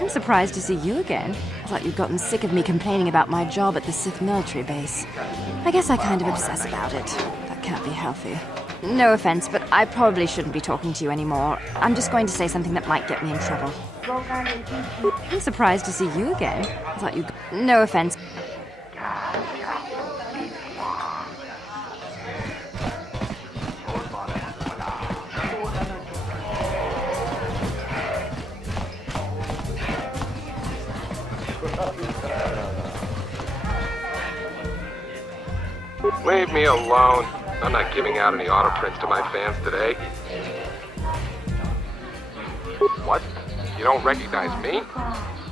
I'm surprised to see you again. I thought you'd gotten sick of me complaining about my job at the Sith military base. I guess I kind of obsess about it. That can't be healthy. No offense, but I probably shouldn't be talking to you anymore. I'm just going to say something that might get me in trouble. I'm surprised to see you again. I thought you... No offense. Leave me alone. I'm not giving out any auto prints to my fans today. What? You don't recognize me?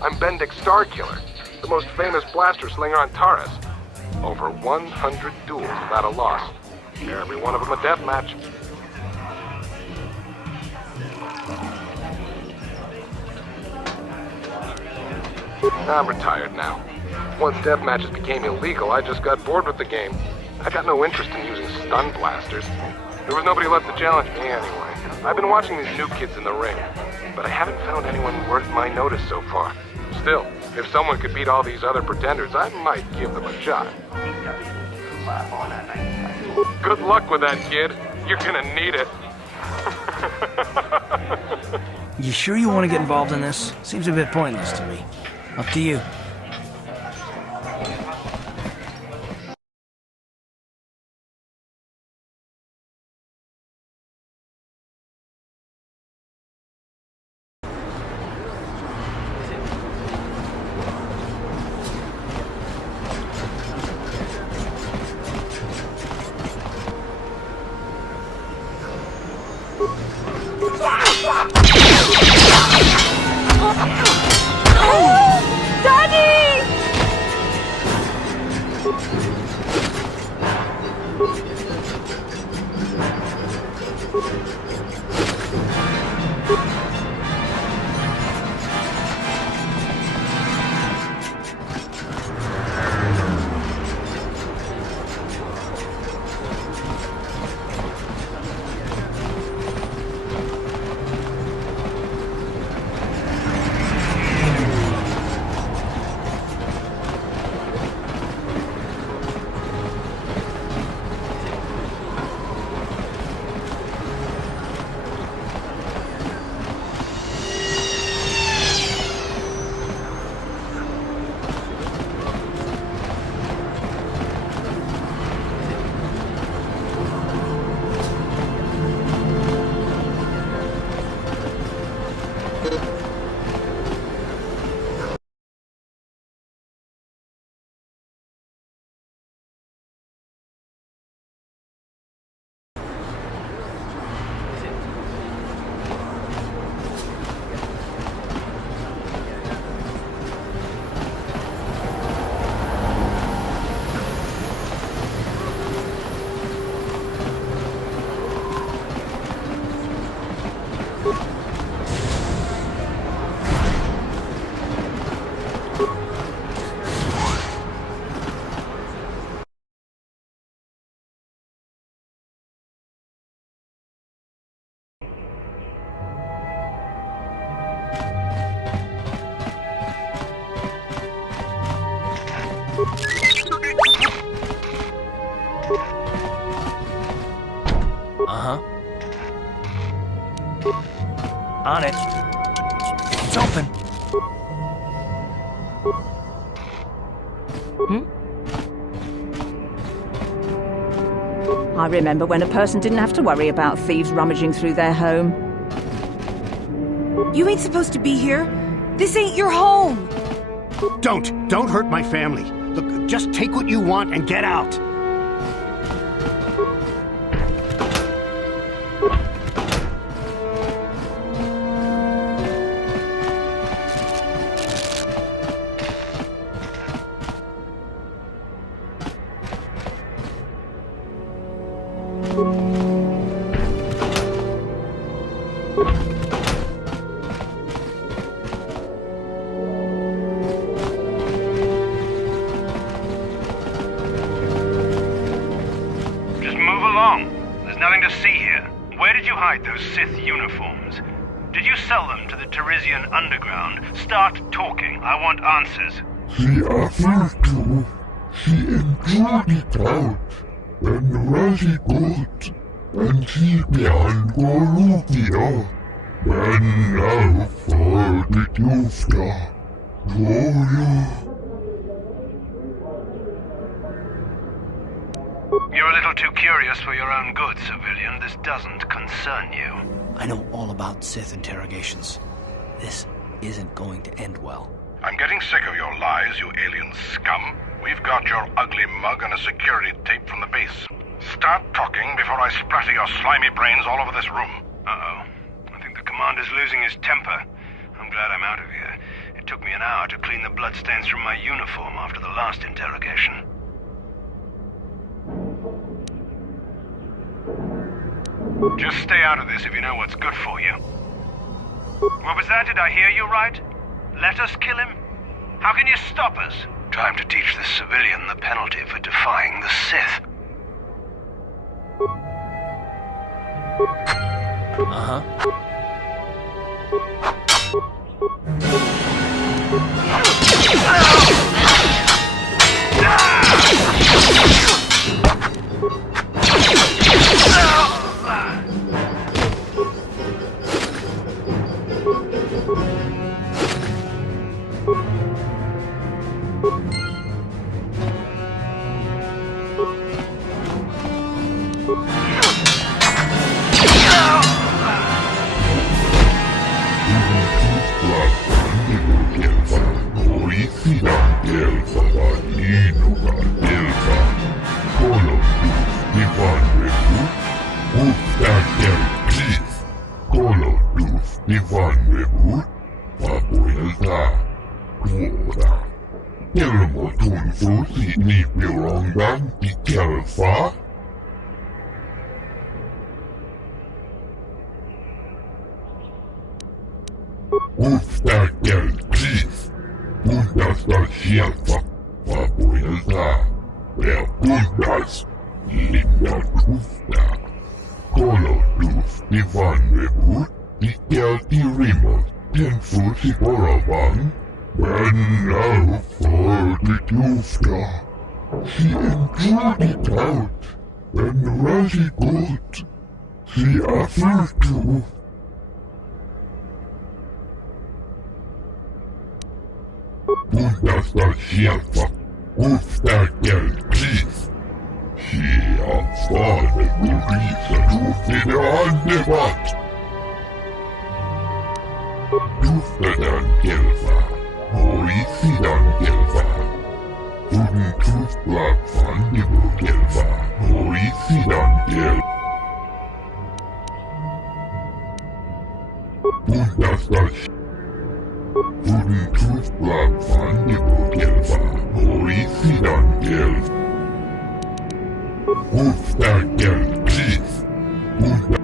I'm Bendik Starkiller, the most famous blaster slinger on Taurus. Over 100 duels without a loss. Every one of them a death match. I'm retired now. Once death matches became illegal, I just got bored with the game. I got no interest in using stun blasters. There was nobody left to challenge me anyway. I've been watching these new kids in the ring, but I haven't found anyone worth my notice so far. Still, if someone could beat all these other pretenders, I might give them a shot. Good luck with that, kid. You're gonna need it. You sure you want to get involved in this? Seems a bit pointless to me. Up to you. Daddy! Uh-huh. On it. It's open. I remember when a person didn't have to worry about thieves rummaging through their home. You ain't supposed to be here. This ain't your home. Don't hurt my family. Look, just take what you want and get out. Just move along. There's nothing to see here. Where did you hide those Sith uniforms? Did you sell them to the Teresian underground? Start talking. I want answers. She offered to. She enjoyed it out. And Razi got. And she began Gorufia. Men now for the Tufta. You're a little too curious for your own good, civilian. This doesn't concern you. I know all about Sith interrogations. This isn't going to end well. I'm getting sick of your lies, you alien scum. We've got your ugly mug and a security tape from the base. Start talking before I splatter your slimy brains all over this room. Uh-oh. I think the commander's losing his temper. I'm glad I'm out of here. It took me an hour to clean the bloodstains from my uniform after the last interrogation. Just stay out of this if you know what's good for you. What was that? Did I hear you right? Let us kill him? How can you stop us? Time to teach this civilian the penalty for defying the Sith. Uh-huh. She enjoyed it out. And Razi got. She offered to. Punta sierva. Gusta del cliff. She afforded the reason to fit on the butt. Duftadan gelva. Horicidan gelva. Wooden toothblood fungible gelva. Horicidan gelva. Punta Wooden toothblood fungible gelva. Horicidan gelva. Gusta del cliff. Punta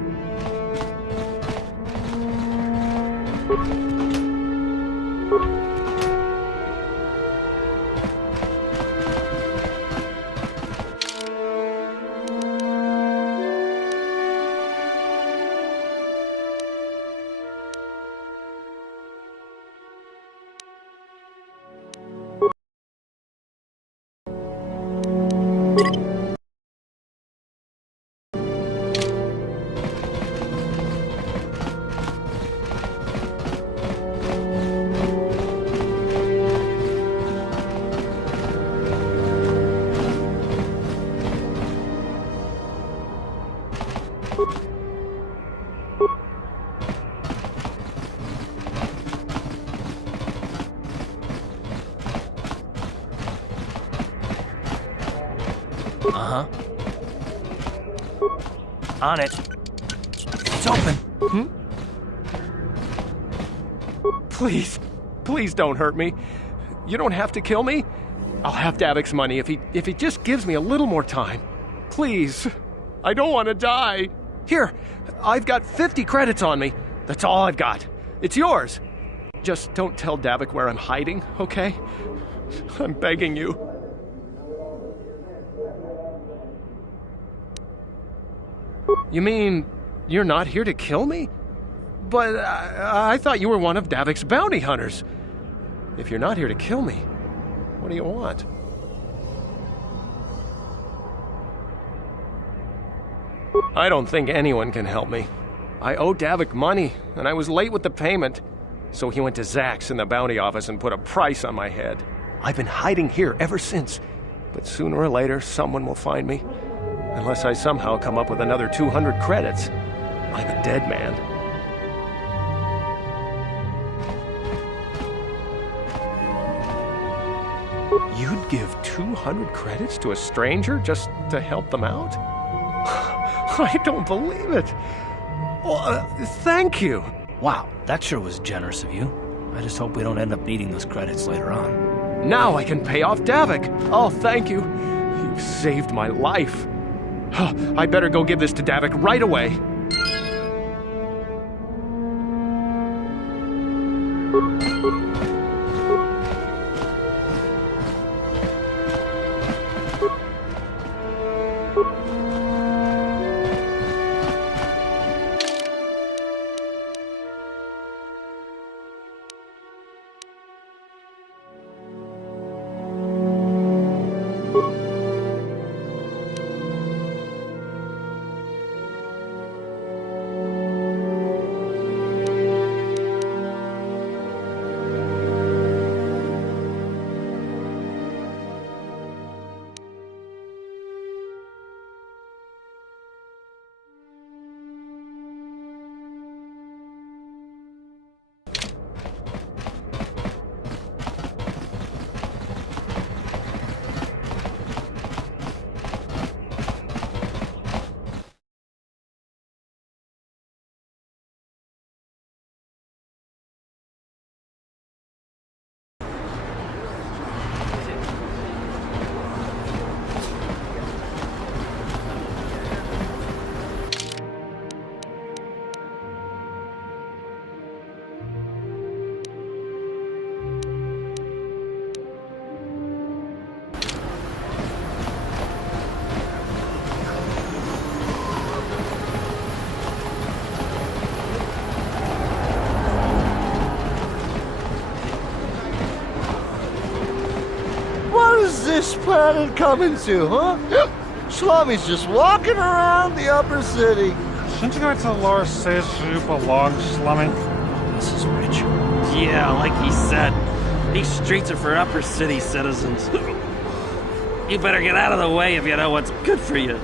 Uh-huh. On it. It's open. Please, please don't hurt me. You don't have to kill me. I'll have Davik's money if he just gives me a little more time. Please. I don't want to die. Here, I've got 50 credits on me. That's all I've got. It's yours. Just don't tell Davik where I'm hiding, okay? I'm begging you. You mean you're not here to kill me? But I thought you were one of Davik's bounty hunters. If you're not here to kill me, what do you want? I don't think anyone can help me. I owe Davik money, and I was late with the payment. So he went to Zach's in the bounty office and put a price on my head. I've been hiding here ever since. But sooner or later, someone will find me. Unless I somehow come up with another 200 credits. I'm a dead man. You'd give 200 credits to a stranger just to help them out? I don't believe it. Well, thank you. Wow, that sure was generous of you. I just hope we don't end up needing those credits later on. Now I can pay off Davik. Oh, thank you. You've saved my life. I better go give this to Davik right away. This planet coming to, huh? Slummy's just walking around the upper city. Shouldn't you go to Laura says you belong, Slummy? This is rich. Yeah, like he said, these streets are for upper city citizens. You better get out of the way if you know what's good for you.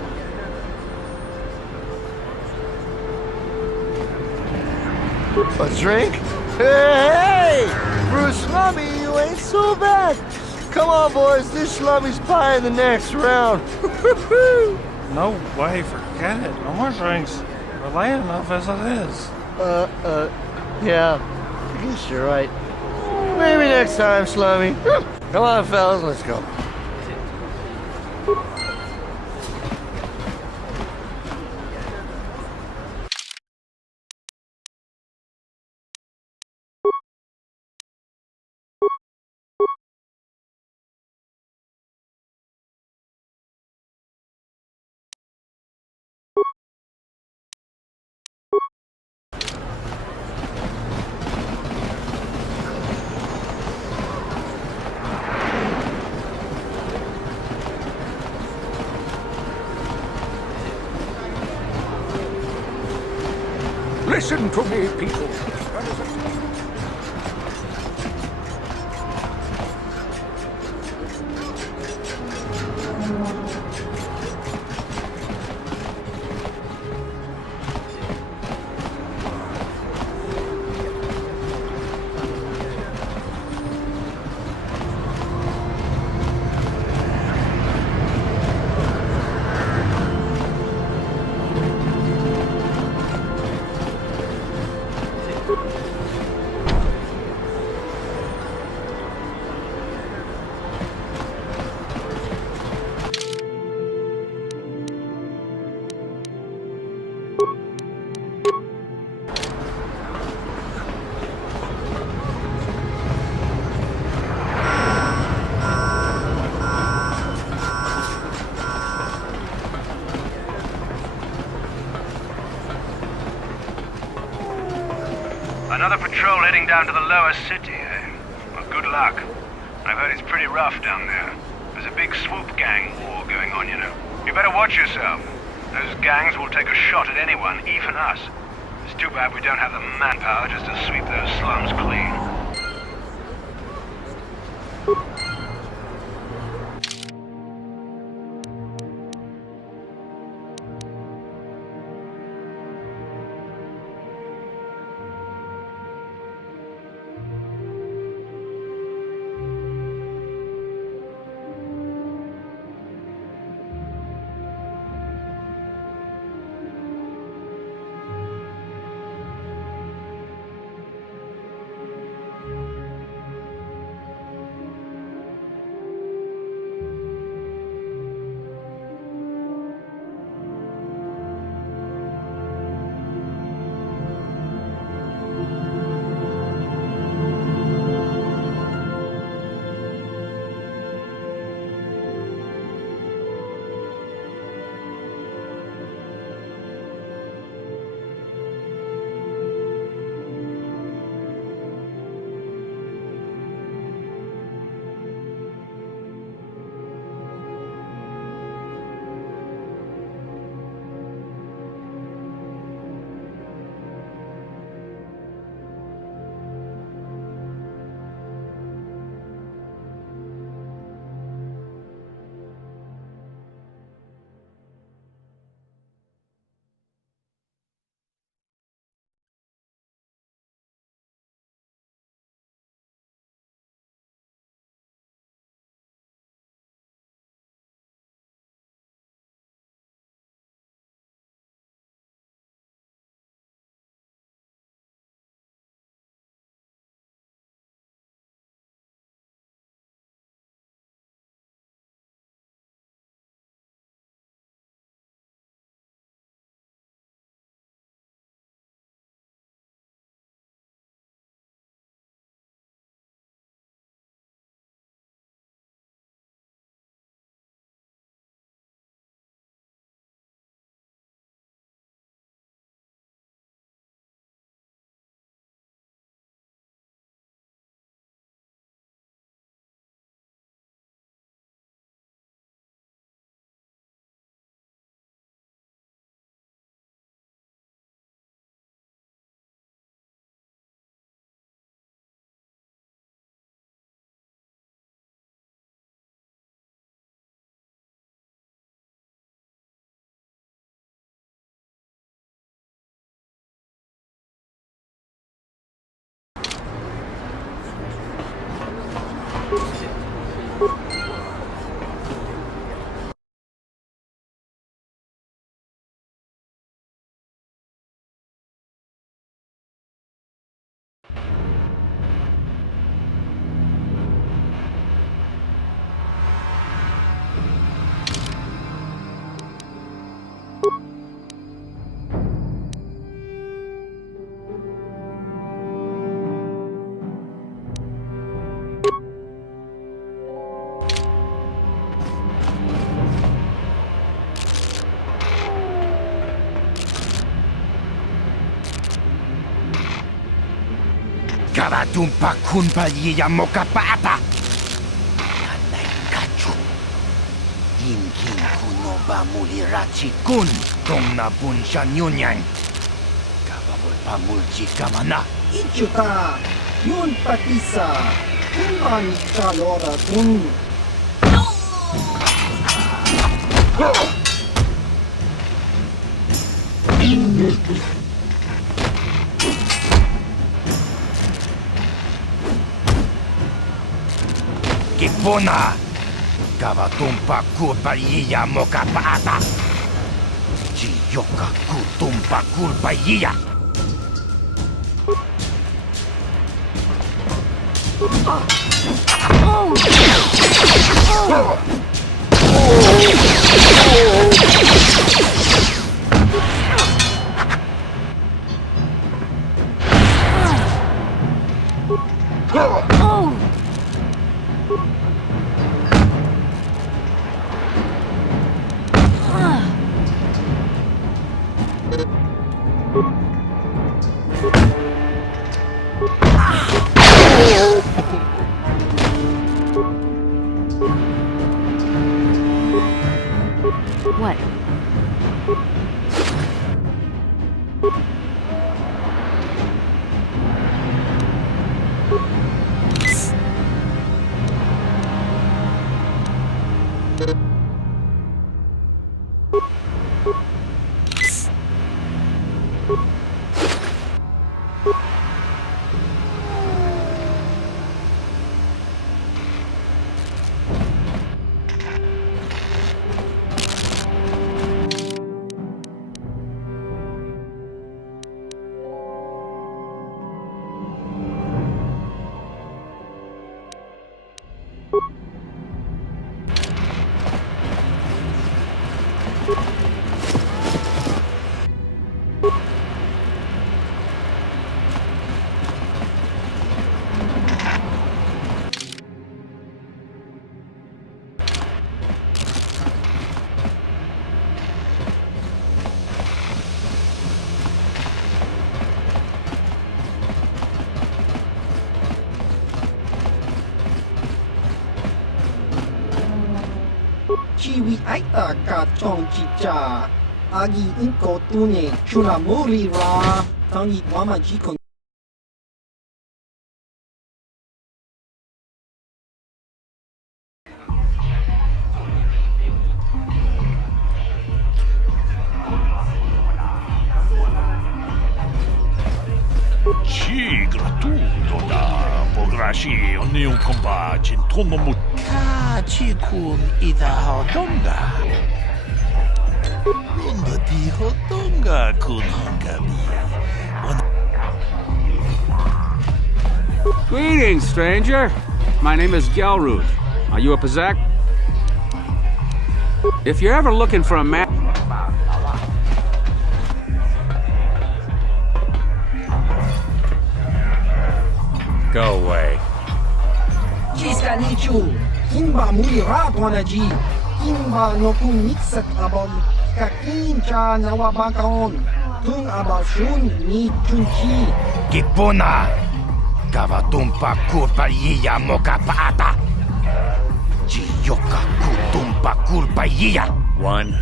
A drink? Hey! Bruce Slummy, you ain't so bad. Come on, boys, this Slummy's pie in the next round. No way, forget it. No more drinks. We're late enough as it is. Yeah. I guess you're right. Maybe next time, Slummy. Come on, fellas, let's go. Listen to me, people. all heading down to the lower city, eh? Well, good luck. I've heard it's pretty rough down there. There's a big swoop gang war going on, you know. You better watch yourself. Those gangs will take a shot at anyone, even us. It's too bad we don't have the manpower just to sweep those slums clean. Karatumpa kunpa yiya mokapapa. Nanay kachu. Dinkin kuno ba mulirachi kun. Tong na bunsha nyunyan. Kababol pa mulchi kamana. Ichuka. Yun patisa. Kuman kalora kun. Kipona! Kavatumpa kurpaiya mokapaata! Chiyoka kutumpa kurpaiya! What? Chiwi aita ka chong chicha. Agi inko tune chunamuri ra. Tangi wama jikon. Ci gratuito da pograshi oni un compa cintono mutaci kun ida hodonga. Runda di hodonga kun hangami. Greetings, stranger. My name is Gelrud. Are you a Pazak? If you're ever looking for a map... Go away. Jiska nichu. Kimba mui rabwanaji. Kimba no kun mixat abon. Kakincha nawabakaon. Tung abashun ni chunchi. Kipuna. Kavatumpa kurpa yiya mokapaata. Jiyoka kutumpa kurpa yiya. One.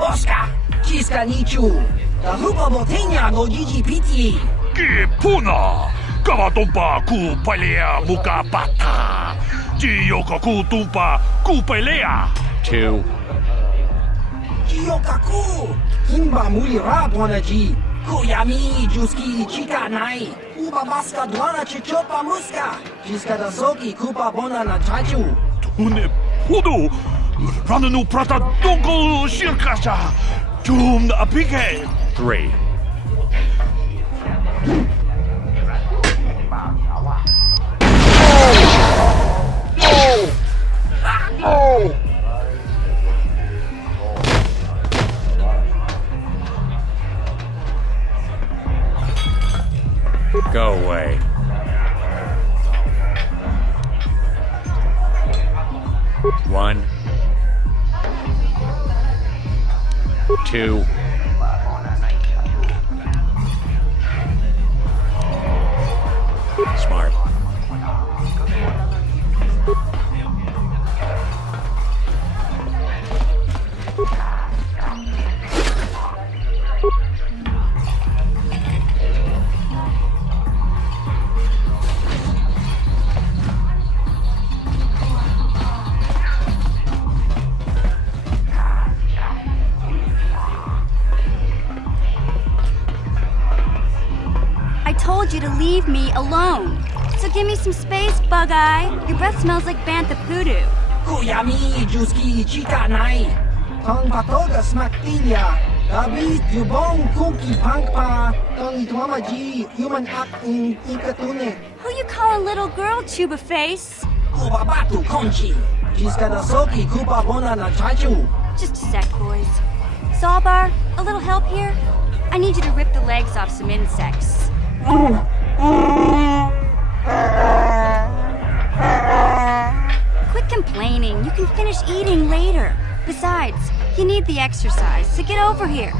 Oscar. Jiska nichu. Tahupa botenya no jiji piti. Kipuna. Kavatumpa ku palea mukapata. Jiyoka kutumpa ku pelea. 2. Jiyokaku. Kimba mui rabwanaji. Kuyami juski chika nai. Uba baska dwana chichopa muska. Jiska da soki kupa bona na chachu. Tune pudu. Rananu prata donko shirkasha. Tum apike. 3. Oh! Go away. One. 2. Smart. I told you to leave me alone. So give me some space, Bug-Eye. Your breath smells like bantha poodoo. Kuyami juski chika nai. Tang patoga smaktilia. Gabi yubong kuki pangpa. Tang itwamaji human act in ikatune. Who you call a little girl, Chuba Face? Kuba batu konchi. Jiska da soki kupa bona na chachu. Just a sec, boys. Sawbar, a little help here? I need you to rip the legs off some insects. Quit complaining. You can finish eating later. Besides, you need the exercise, so get over here.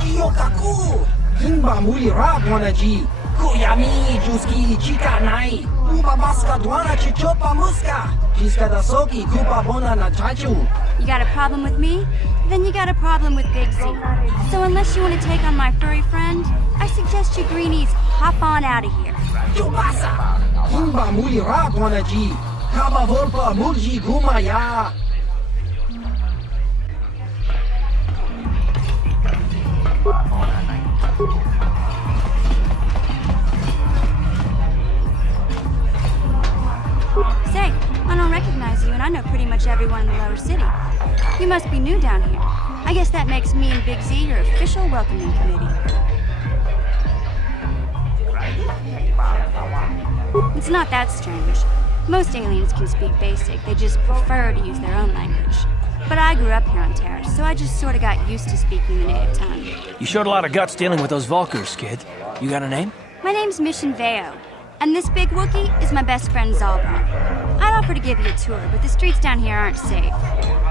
Jiyokaku. Kimba mui rabwanaji. Kuyami juski chika nai. Kupa Maska Dwana Chichopa Muska. Jiska Soki Kupa Bona na Chachu. You got a problem with me? Then you got a problem with Big Z. So unless you want to take on my furry friend, I suggest you greenies hop on out of here. Yo pasa? Kimba Muli Ra Dwana Ji. Kaba Volpa Mulji Gumaya. Say, I don't recognize you, and I know pretty much everyone in the lower city. You must be new down here. I guess that makes me and Big Z your official welcoming committee. It's not that strange. Most aliens can speak basic, they just prefer to use their own language. But I grew up here on Terrace, so I just sort of got used to speaking the native tongue. You showed a lot of guts dealing with those Vulkars, kid. You got a name? My name's Mission Veo, and this big Wookiee is my best friend Zalbar. I'd offer to give you a tour, but the streets down here aren't safe.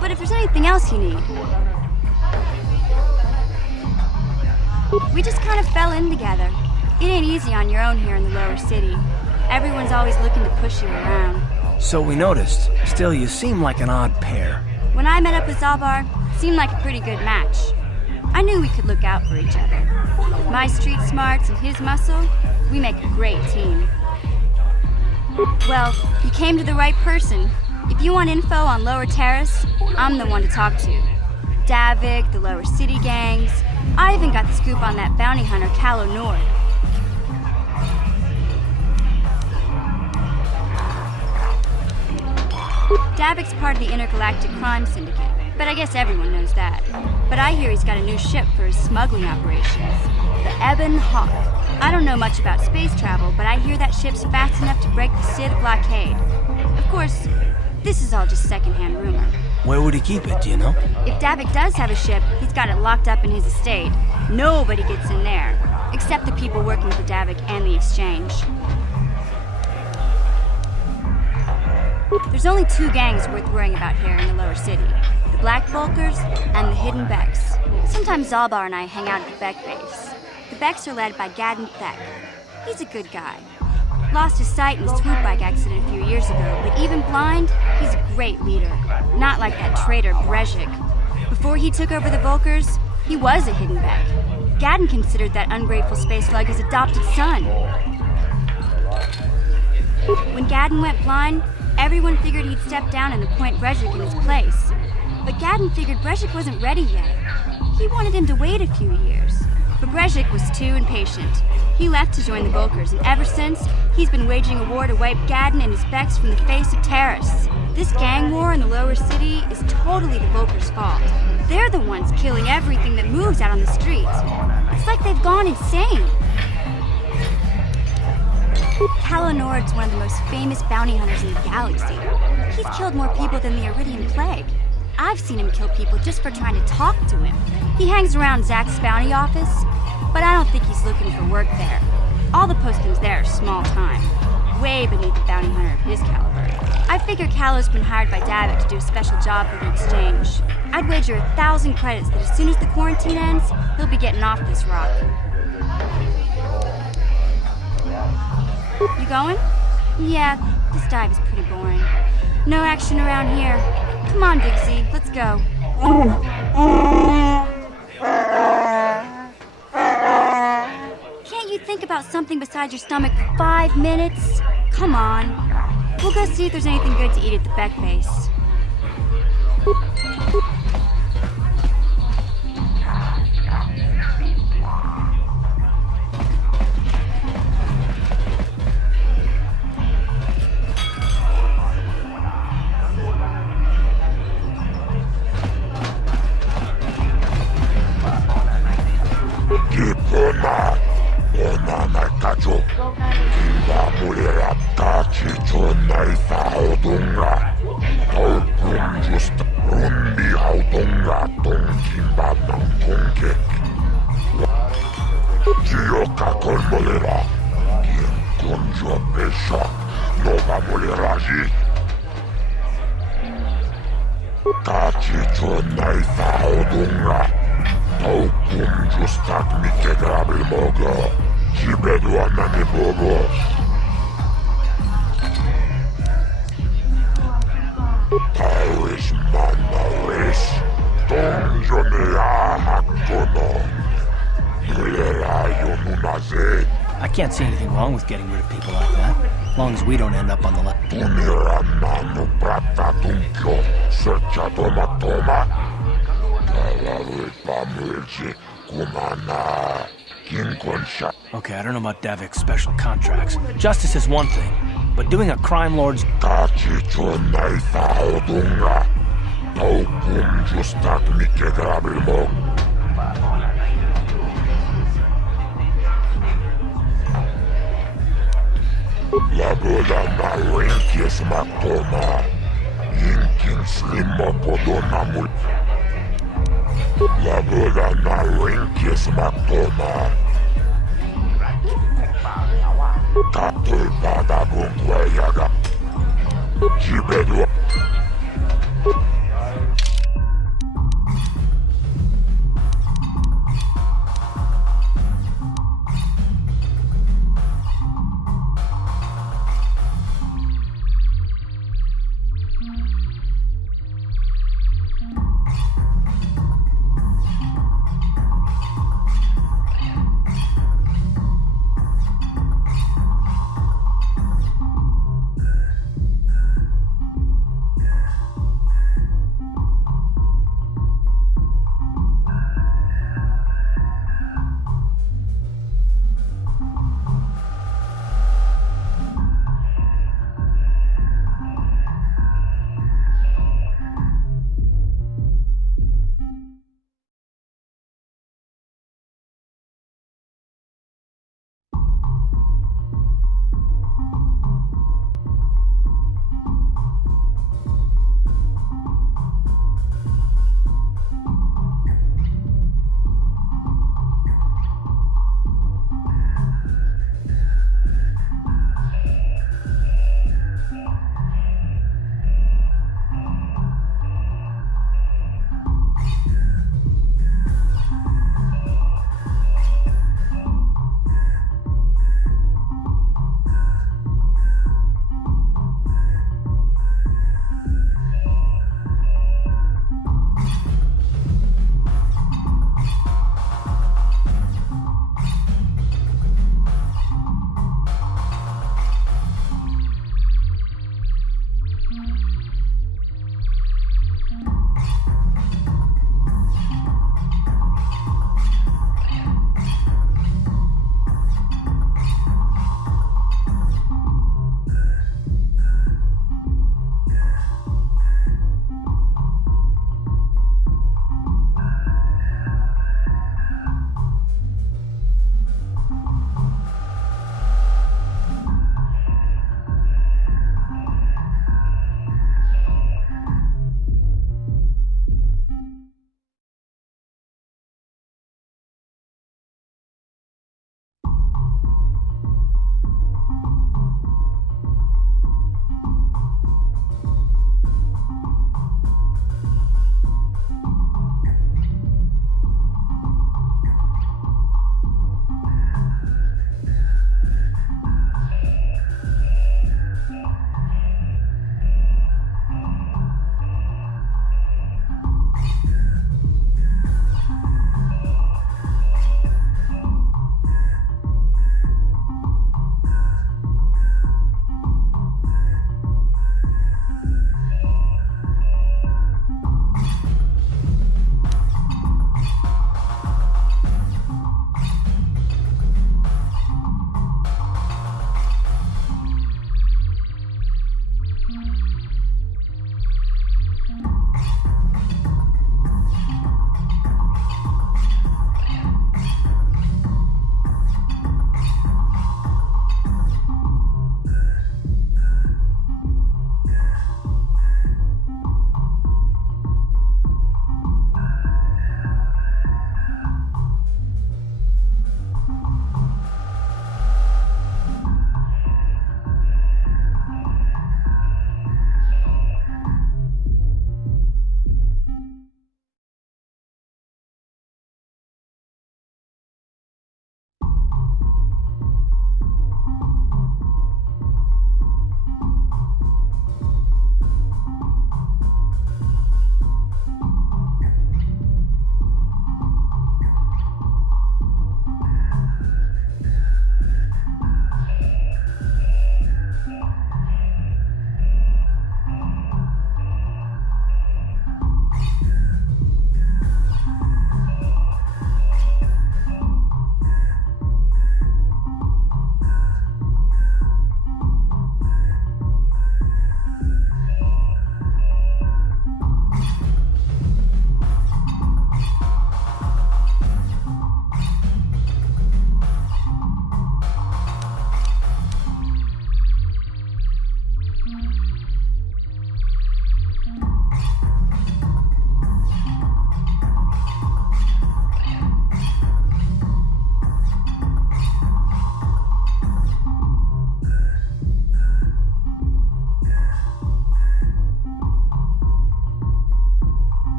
But if there's anything else you need... We just kind of fell in together. It ain't easy on your own here in the lower city. Everyone's always looking to push you around. So we noticed. Still, you seem like an odd pair. When I met up with Zalbar, it seemed like a pretty good match. I knew we could look out for each other. With my street smarts and his muscle, we make a great team. Well, you came to the right person. If you want info on Lower Terrace, I'm the one to talk to. Davik, the Lower City gangs. I even got the scoop on that bounty hunter, Calo Nord. Davik's part of the Intergalactic Crime Syndicate, but I guess everyone knows that. But I hear he's got a new ship for his smuggling operations, the Ebon Hawk. I don't know much about space travel, but I hear that ship's fast enough to break the Sith blockade. Of course, this is all just secondhand rumor. Where would he keep it, do you know? If Davik does have a ship, he's got it locked up in his estate. Nobody gets in there, except the people working for Davik and the Exchange. There's only two gangs worth worrying about here in the lower city. The Black Vulkars and the Hidden Becks. Sometimes Zalbar and I hang out at the Beck base. The Becks are led by Gadden Thek. He's a good guy. Lost his sight in a swoop bike accident a few years ago, but even blind, he's a great leader. Not like that traitor Brezhik. Before he took over the Vulkars, he was a Hidden Beck. Gadden considered that ungrateful space slug his adopted son. When Gadden went blind, everyone figured he'd step down and appoint Brezhik in his place. But Gadden figured Brezhik wasn't ready yet. He wanted him to wait a few years. But Brezhik was too impatient. He left to join the Vulkars, and ever since, he's been waging a war to wipe Gadden and his Becks from the face of Terrace. This gang war in the lower city is totally the Vulkars' fault. They're the ones killing everything that moves out on the streets. It's like they've gone insane. Calo Nord's one of the most famous bounty hunters in the galaxy. He's killed more people than the Iridian Plague. I've seen him kill people just for trying to talk to him. He hangs around Zach's bounty office, but I don't think he's looking for work there. All the postings there are small time, way beneath a bounty hunter of his caliber. I figure Calo's been hired by Davik to do a special job for the Exchange. I'd wager 1,000 credits that as soon as the quarantine ends, he'll be getting off this rock. You going? Yeah, this dive is pretty boring. No action around here. Come on, Big Z, let's go. Can't you think about something besides your stomach for 5 minutes? Come on. We'll go see if there's anything good to eat at the Beck base. Gipona, Onana Kacho, Kimba Mulirata Chichonai Sahodunga, Taupum Just Rundi Haudunga, Ton Kimba Nantunke, Gioca con Molera, Kien Conjo Pesha, Nova Muleraji, Tachichonai Sahodunga. Taupum justak mike grabil mogo, Jibedua na ne bobo. I can't see anything wrong with getting rid of people like that, as long as we don't end up on the left. Okay, I don't know about Davik's special contracts. Justice is one thing, but doing a crime lord's...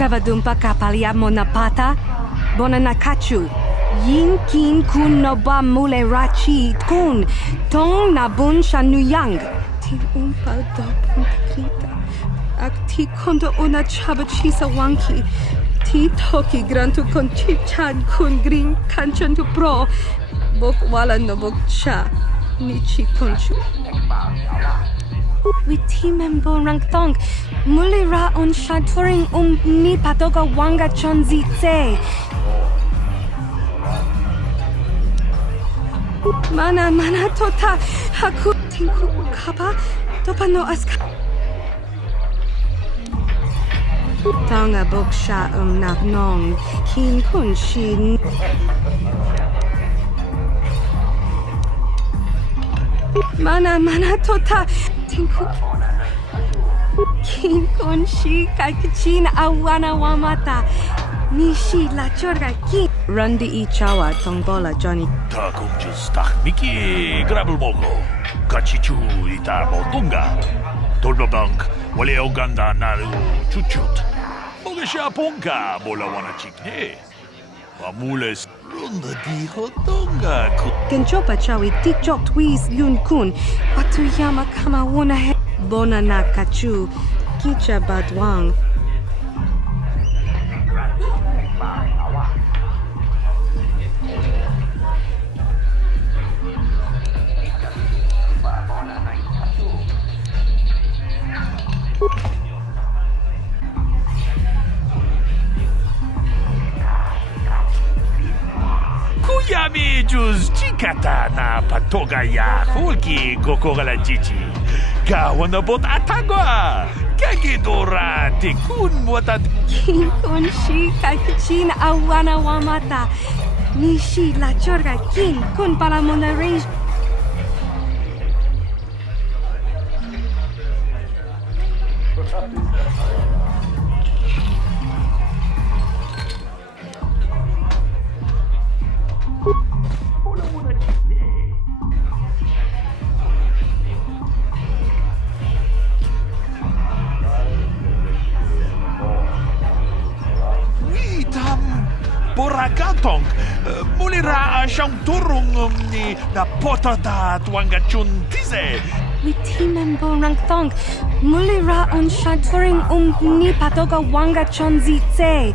Kavadumpa kapalia monapata. Bonanakachu. Yin kin kun noba mule rachi kun. Tong nabun shanuyang. Ti umpa dopun krita. Ak ti kondo una chabachisa wanki. Ti toki grantu kon chichan kun green kanchan tu pro. Bok wala no bok cha. Nichi konchu. Witi membo rangtong. Mulira on shaturing ni patoga wanga chonzi tse. Mana tota haku tinku kapa topano aska. Tonga boksha nak nong kin kun shin. Mana tota tinku kin kun shi kakichin awana wamata. Nishi la chorga kin. Rundi I chawa tongbola Johnny. Takunjus takmiki grabulmogo. Kachichu itamo tunga. Tolbabank wale oganda naru chuchut. Mogesha ponka bola wana chikne. Pamules runda diho tunga. Kenchopa chawi tikchok twis yun kun. Watuyama kama wona he. Bona na kachu. Kicha badwang. Kuyami juz chikata na patoga ya hulki gokora jiji. Kawana bot atagwa. Kagidora tikun watat. Kinkon shi kakichin awana wamata. Nishi la chorga kin kun palamona range. Borakatong, mulira siyang turong ni na potata tuangachun tize. Witi membo rangtong. Mulira on shaturing ni patoga wanga chonzi tse.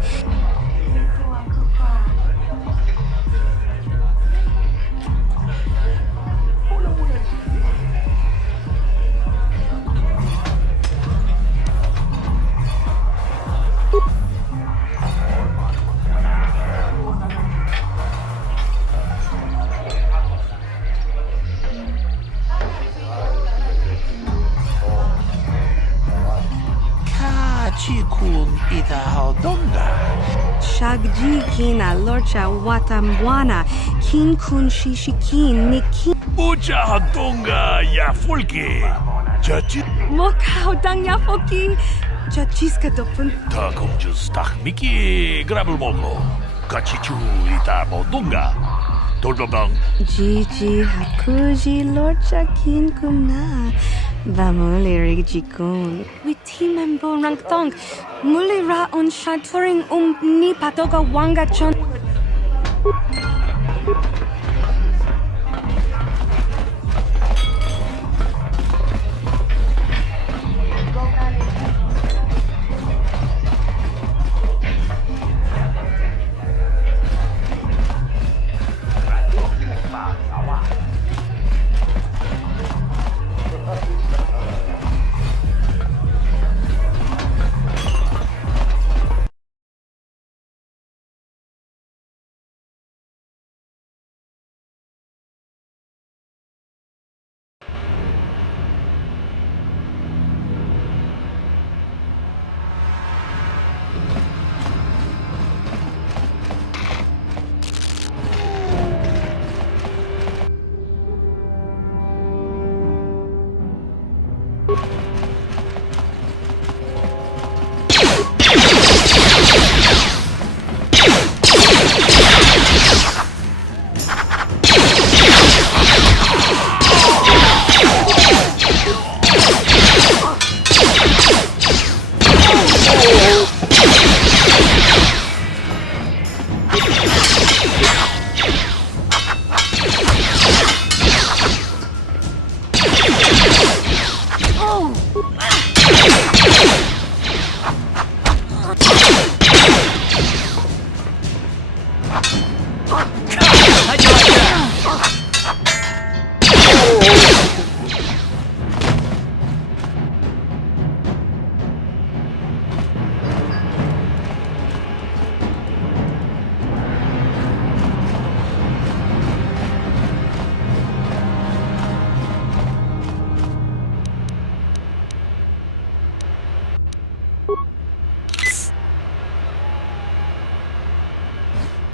Chikun ita haudonga. Shagji kina lorcha watambwana. Kin kun shishikin ni kin. Mucha haudonga ya fulki. Chachi. Moka hodang ya foki. Chachiska dopun. Takunjus takmiki grabulmogo. Kachichu ita modunga. Tolbabang. Gigi hakuji lorcha kin kuna. Bamulirig jikun. Witi membo rangtong. Mulira on shaturing ni patoga wanga chon.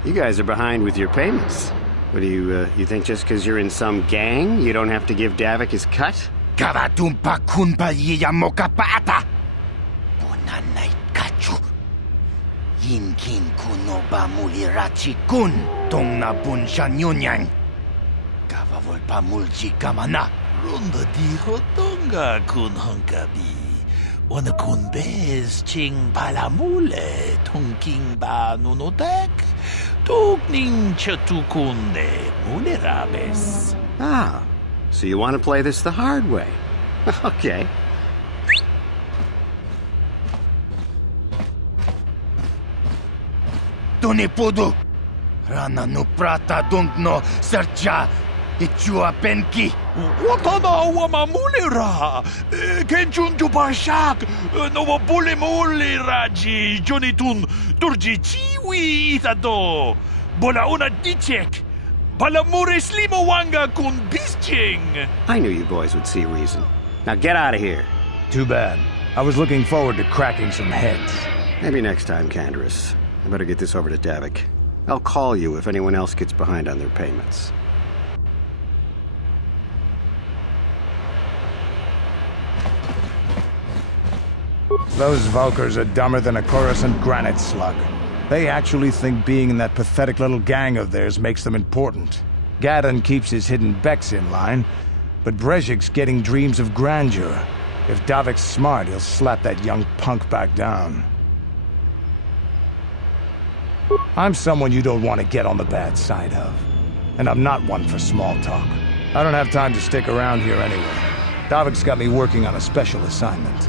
You guys are behind with your payments. What do you think just because you're in some gang, you don't have to give Davik his cut? Gavatumpa kunpa yiya mokapaata! Bonanay kachu. Yinkin kuno ba mulirachi kun tong na bunshan yunyang. Gavavol pa mulchi kamana. Runda dijo tonga kun honkabi. Wana kun bez ching palamule tongking ba nunotek. Tukning chatukunde mulerabes. Ah, so you want to play this the hard way. Okay. Tunipudu! Rana no prata dunkno sercha ichua penki. Watana wamamulera. Kenchun jubashak. No wabule mule raji. Jonitun durji chiwi itado. Bola una dichek. Balamure slimo wanga kun bisching. I knew you boys would see reason. Now get out of here. Too bad. I was looking forward to cracking some heads. Maybe next time, Canderous. I better get this over to Davik. I'll call you if anyone else gets behind on their payments. Those Valkyrs are dumber than a Coruscant granite slug. They actually think being in that pathetic little gang of theirs makes them important. Gadon keeps his hidden Becks in line, but Brezhik's getting dreams of grandeur. If Davik's smart, he'll slap that young punk back down. I'm someone you don't want to get on the bad side of. And I'm not one for small talk. I don't have time to stick around here anyway. Davik's got me working on a special assignment.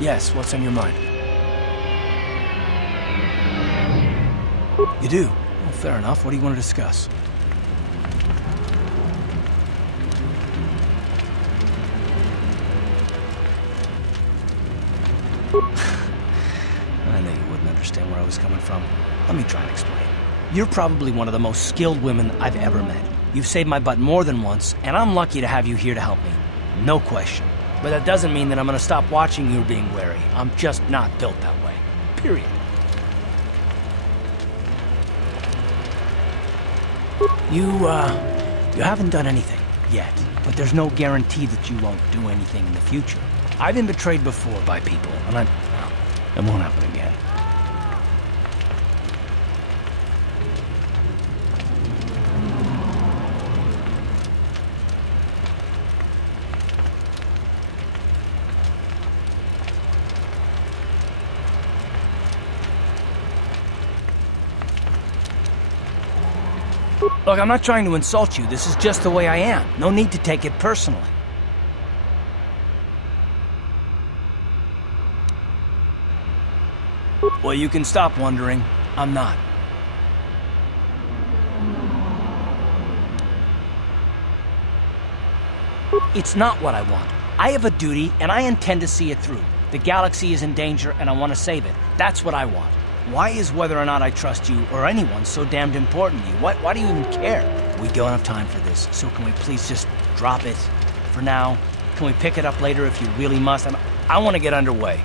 Yes, what's on your mind? You do? Well, fair enough. What do you want to discuss? I knew you wouldn't understand where I was coming from. Let me try and explain. You're probably one of the most skilled women I've ever met. You've saved my butt more than once, and I'm lucky to have you here to help me. No question. But that doesn't mean that I'm gonna stop watching you being wary. I'm just not built that way. Period. You haven't done anything yet, but there's no guarantee that you won't do anything in the future. I've been betrayed before by people, and it won't happen again. Look, I'm not trying to insult you. This is just the way I am. No need to take it personally. Well, you can stop wondering. I'm not. It's not what I want. I have a duty, and I intend to see it through. The galaxy is in danger, and I want to save it. That's what I want. Why is whether or not I trust you or anyone so damned important to you? Why do you even care? We don't have time for this, so can we please just drop it for now? Can we pick it up later if you really must? I want to get underway.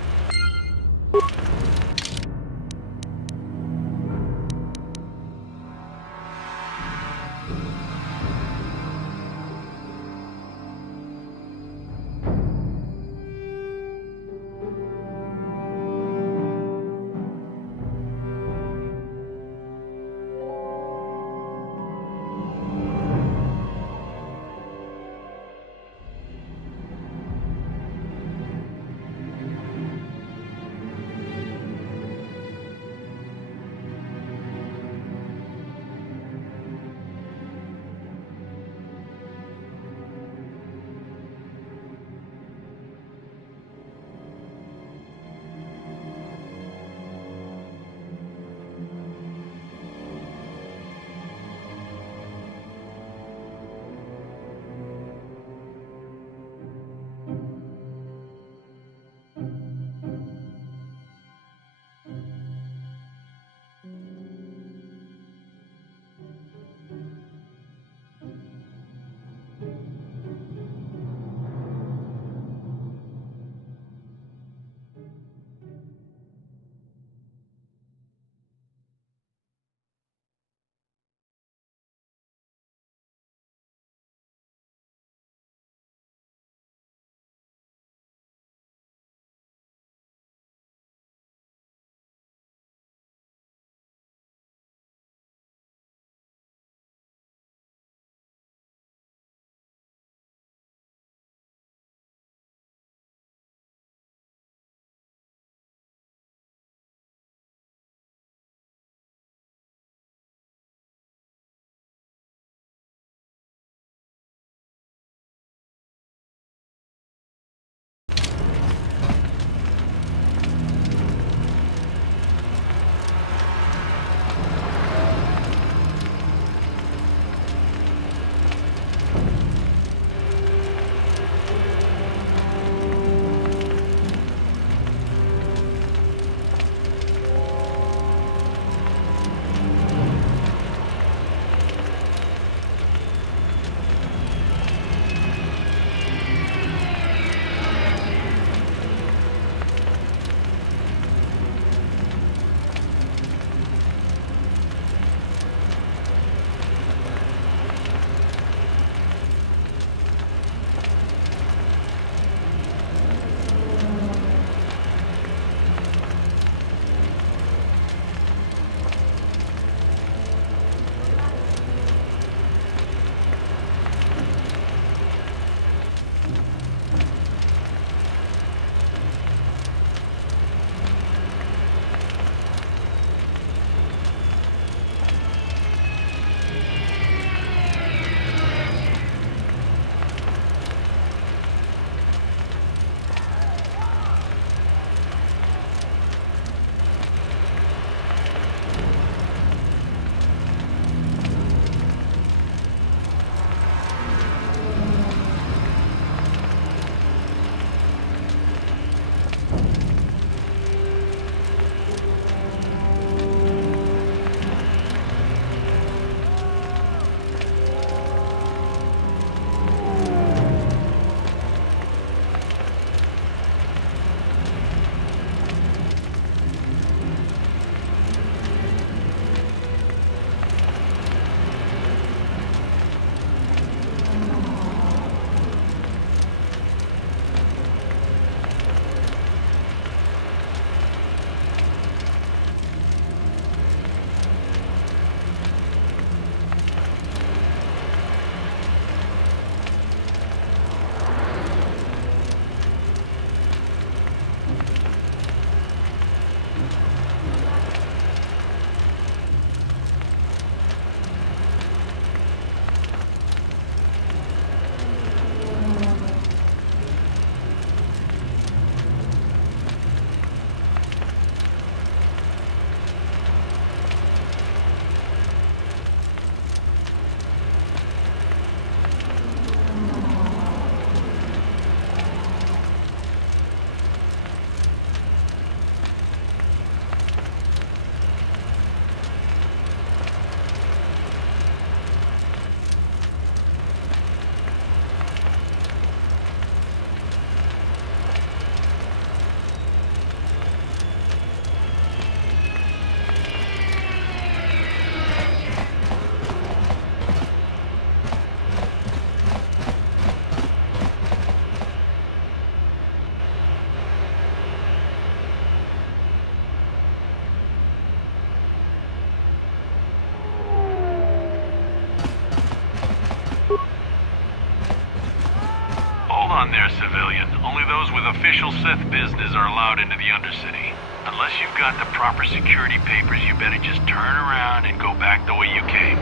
official Sith business are allowed into the Undercity. Unless you've got the proper security papers, you better just turn around and go back the way you came.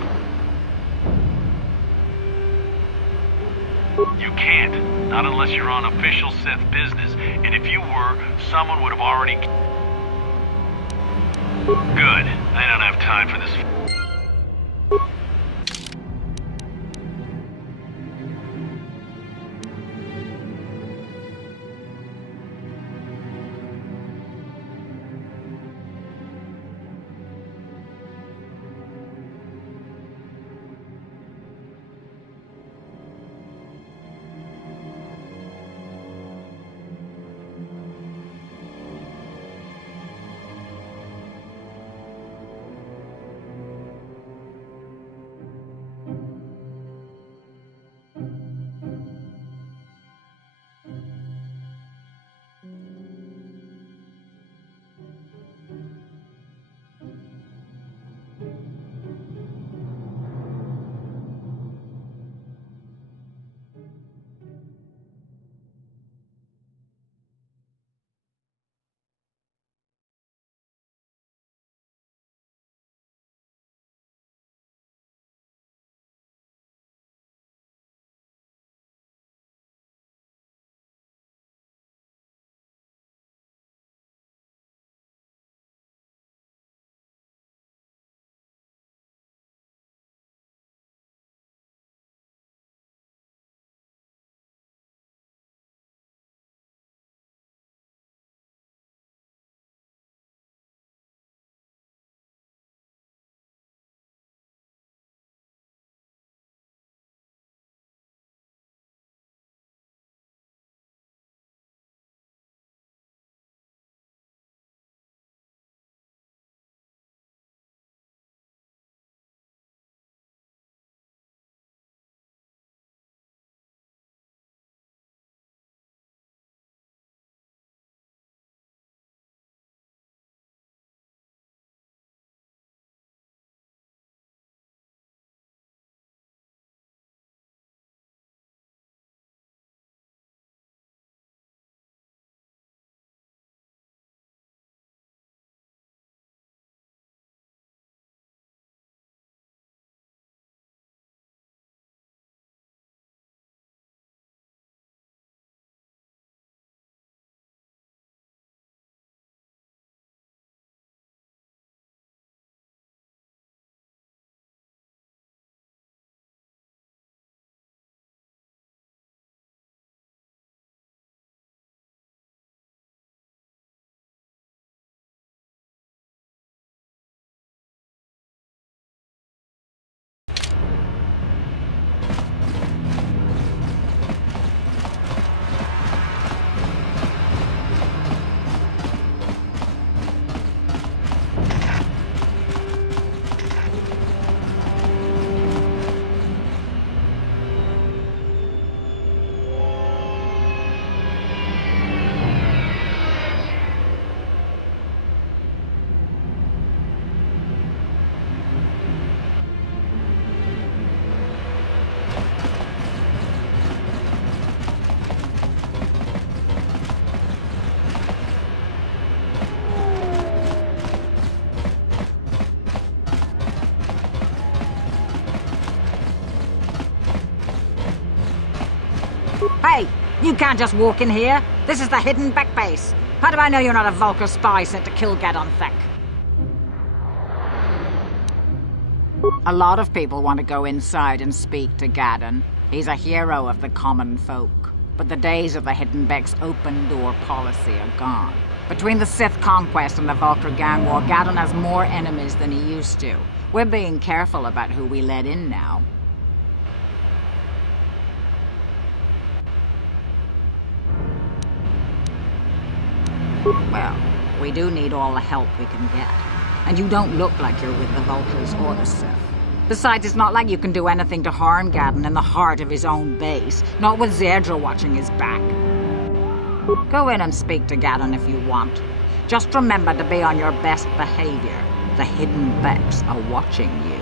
You can't. Not unless you're on official Sith business. And if you were, someone would have already... Good. I don't have time for this... Hey, you can't just walk in here. This is the hidden back base. How do I know you're not a Vulcar spy sent to kill Gadon Thek? A lot of people want to go inside and speak to Gadon. He's a hero of the common folk. But the days of the Hidden Beck's open door policy are gone. Between the Sith conquest and the Vulcar gang war, Gadon has more enemies than he used to. We're being careful about who we let in now. Well, we do need all the help we can get. And you don't look like you're with the Vulcans or the Sith. Besides, it's not like you can do anything to harm Gadon in the heart of his own base, not with Zedra watching his back. Go in and speak to Gadon if you want. Just remember to be on your best behavior. The Hidden Becks are watching you.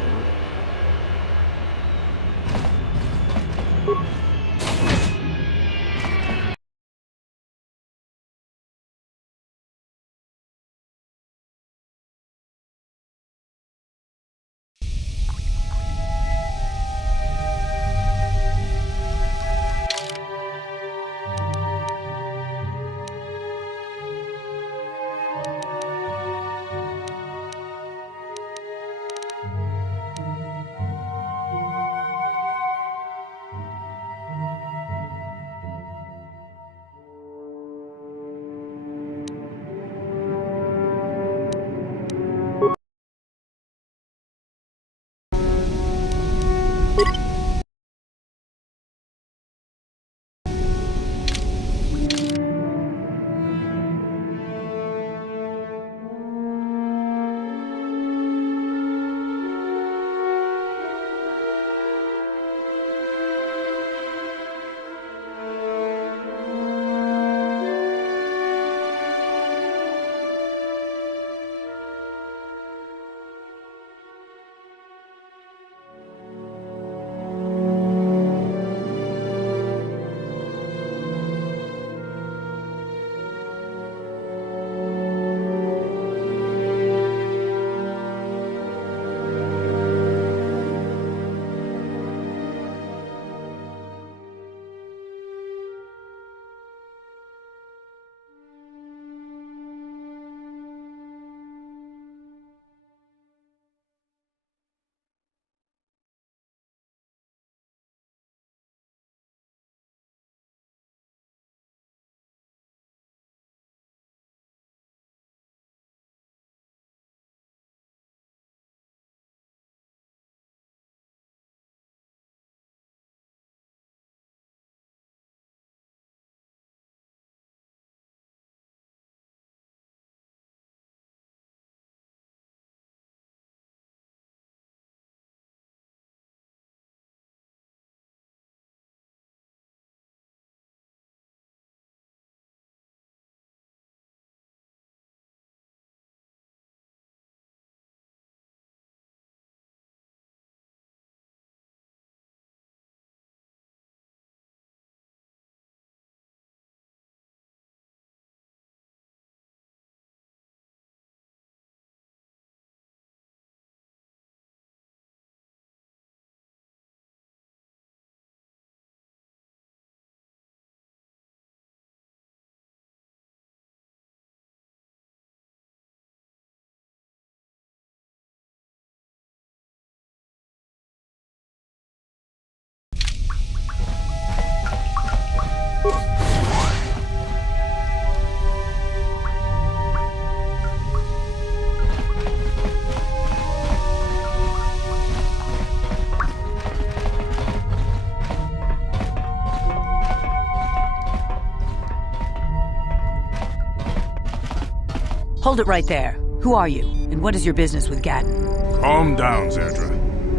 Hold it right there. Who are you, and what is your business with Gaddon? Calm down, Zerdra.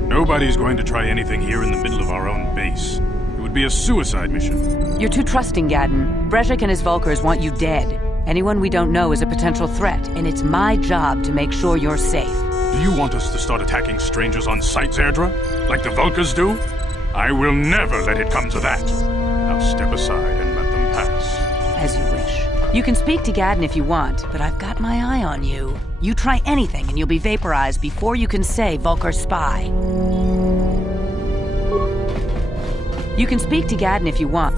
Nobody's going to try anything here in the middle of our own base. It would be a suicide mission. You're too trusting, Gaddon. Brezhik and his Vulkars want you dead. Anyone we don't know is a potential threat, and it's my job to make sure you're safe. Do you want us to start attacking strangers on sight, Zerdra? Like the Vulkars do? I will never let it come to that. Now step aside and let them pass. As you wish. You can speak to Gaddon if you want, but I've got my eye on you. You try anything and you'll be vaporized before you can say Vulkar spy. You can speak to Gaddon if you want.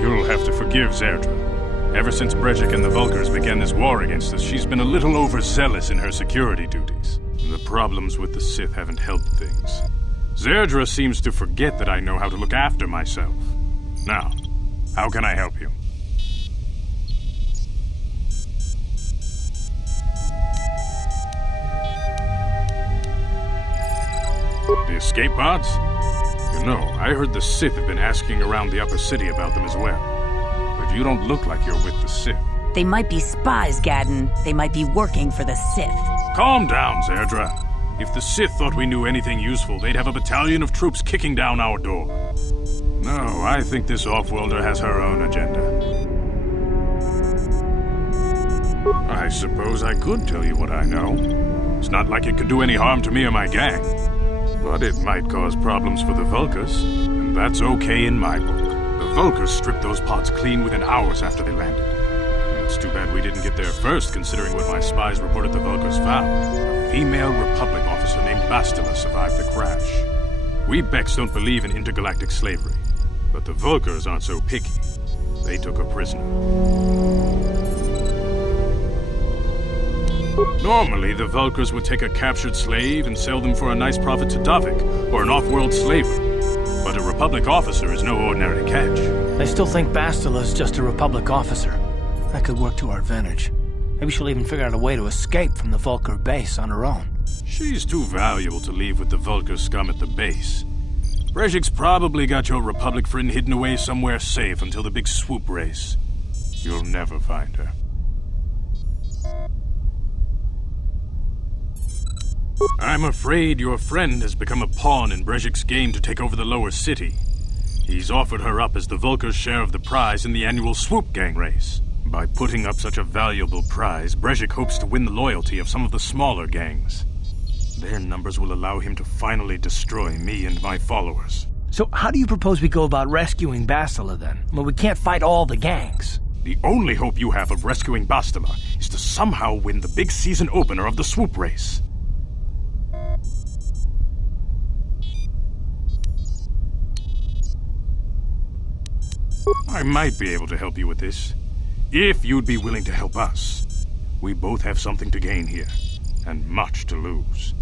You'll have to forgive Zerdra. Ever since Brezhik and the Vulkars began this war against us, she's been a little overzealous in her security duties. The problems with the Sith haven't helped things. Zerdra seems to forget that I know how to look after myself. Now, how can I help you? The escape pods? You know, I heard the Sith have been asking around the upper city about them as well. But you don't look like you're with the Sith. They might be spies, Gaddon. They might be working for the Sith. Calm down, Zerdra. If the Sith thought we knew anything useful, they'd have a battalion of troops kicking down our door. No, I think this off-worlder has her own agenda. I suppose I could tell you what I know. It's not like it could do any harm to me or my gang. But it might cause problems for the Vulkars, and that's okay in my book. The Vulkars stripped those pods clean within hours after they landed. It's too bad we didn't get there first, considering what my spies reported the Vulkars found. A female Republic officer named Bastila survived the crash. We Beks don't believe in intergalactic slavery, but the Vulkars aren't so picky. They took her prisoner. Normally, the Vulkars would take a captured slave and sell them for a nice profit to Davik, or an off-world slaver. But a Republic officer is no ordinary catch. I still think Bastila's just a Republic officer. That could work to our advantage. Maybe she'll even figure out a way to escape from the Vulkar base on her own. She's too valuable to leave with the Vulkar scum at the base. Brezhik's probably got your Republic friend hidden away somewhere safe until the big swoop race. You'll never find her. I'm afraid your friend has become a pawn in Brezhik's game to take over the lower city. He's offered her up as the Vulkar's share of the prize in the annual swoop gang race. By putting up such a valuable prize, Brezhik hopes to win the loyalty of some of the smaller gangs. Their numbers will allow him to finally destroy me and my followers. So how do you propose we go about rescuing Bastila then? Well, we can't fight all the gangs. The only hope you have of rescuing Bastila is to somehow win the big season opener of the swoop race. I might be able to help you with this, if you'd be willing to help us. We both have something to gain here, and much to lose.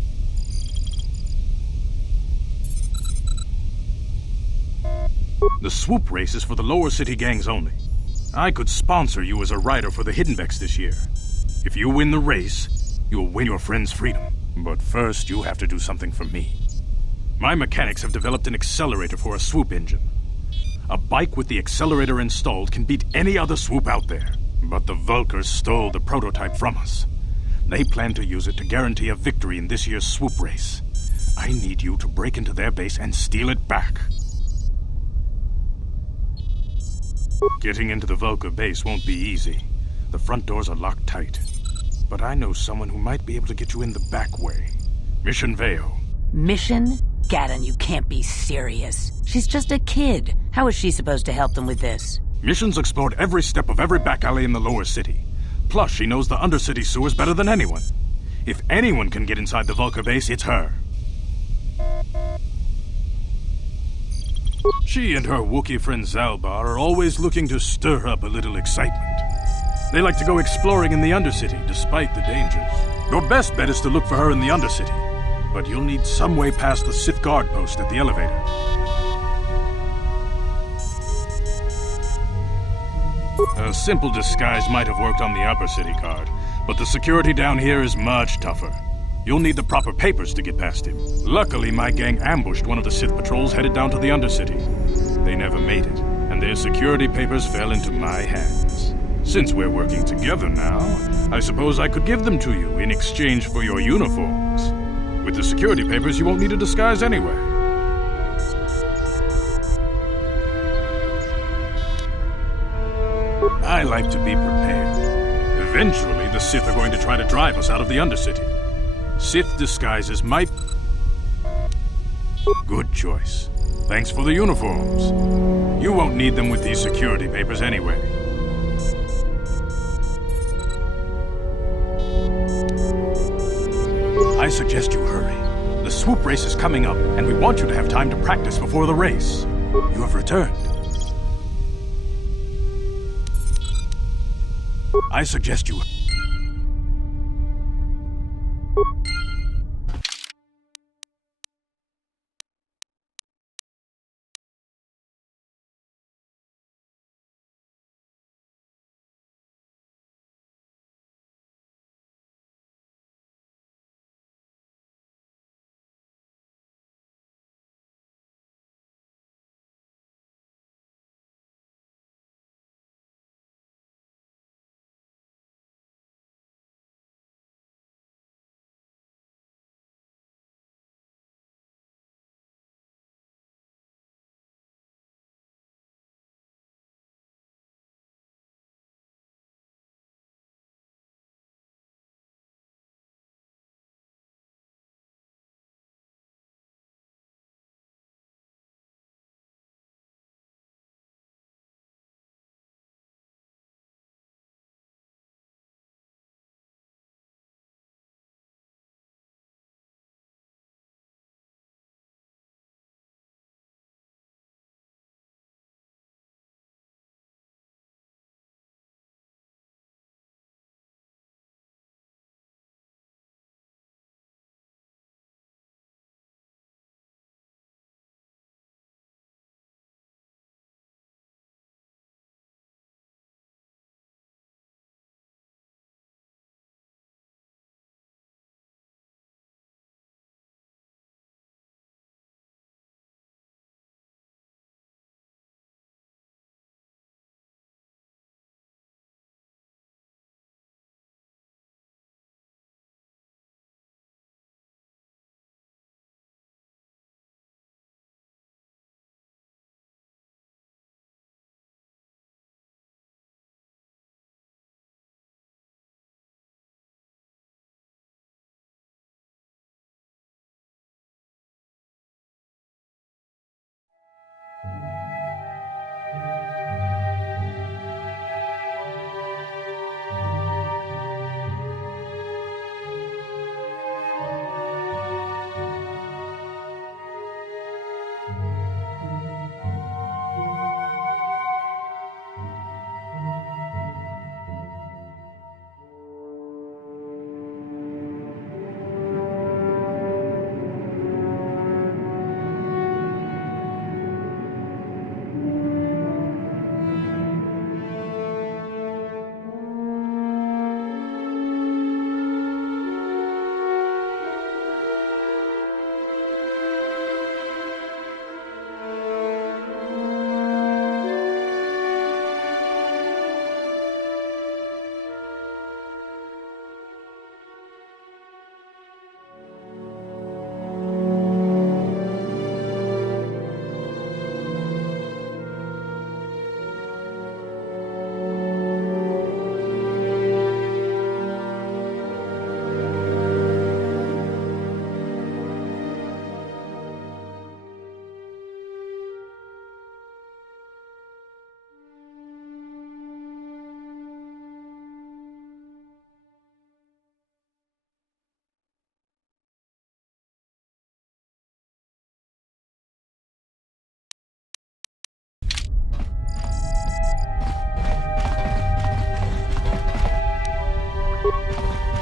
The swoop race is for the lower city gangs only. I could sponsor you as a rider for the Hidden Beks this year. If you win the race, you'll win your friend's freedom. But first, you have to do something for me. My mechanics have developed an accelerator for a swoop engine. A bike with the accelerator installed can beat any other swoop out there. But the Vulkars stole the prototype from us. They plan to use it to guarantee a victory in this year's swoop race. I need you to break into their base and steal it back. Getting into the Vulkar base won't be easy. The front doors are locked tight. But I know someone who might be able to get you in the back way. Mission Veo. Mission? Gaddon, you can't be serious. She's just a kid. How is she supposed to help them with this? Mission's explored every step of every back alley in the lower city. Plus, she knows the undercity sewers better than anyone. If anyone can get inside the Vulkar base, it's her. She and her Wookiee friend Zalbar are always looking to stir up a little excitement. They like to go exploring in the Undercity, despite the dangers. Your best bet is to look for her in the Undercity, but you'll need some way past the Sith guard post at the elevator. A simple disguise might have worked on the Upper City guard, but the security down here is much tougher. You'll need the proper papers to get past him. Luckily, my gang ambushed one of the Sith patrols headed down to the Undercity. They never made it, and their security papers fell into my hands. Since we're working together now, I suppose I could give them to you in exchange for your uniforms. With the security papers, you won't need a disguise anyway. I like to be prepared. Eventually, the Sith are going to try to drive us out of the Undercity. Sith disguises might... Good choice. Thanks for the uniforms. You won't need them with these security papers anyway. I suggest you hurry. The swoop race is coming up, and we want you to have time to practice before the race. You have returned. I suggest you...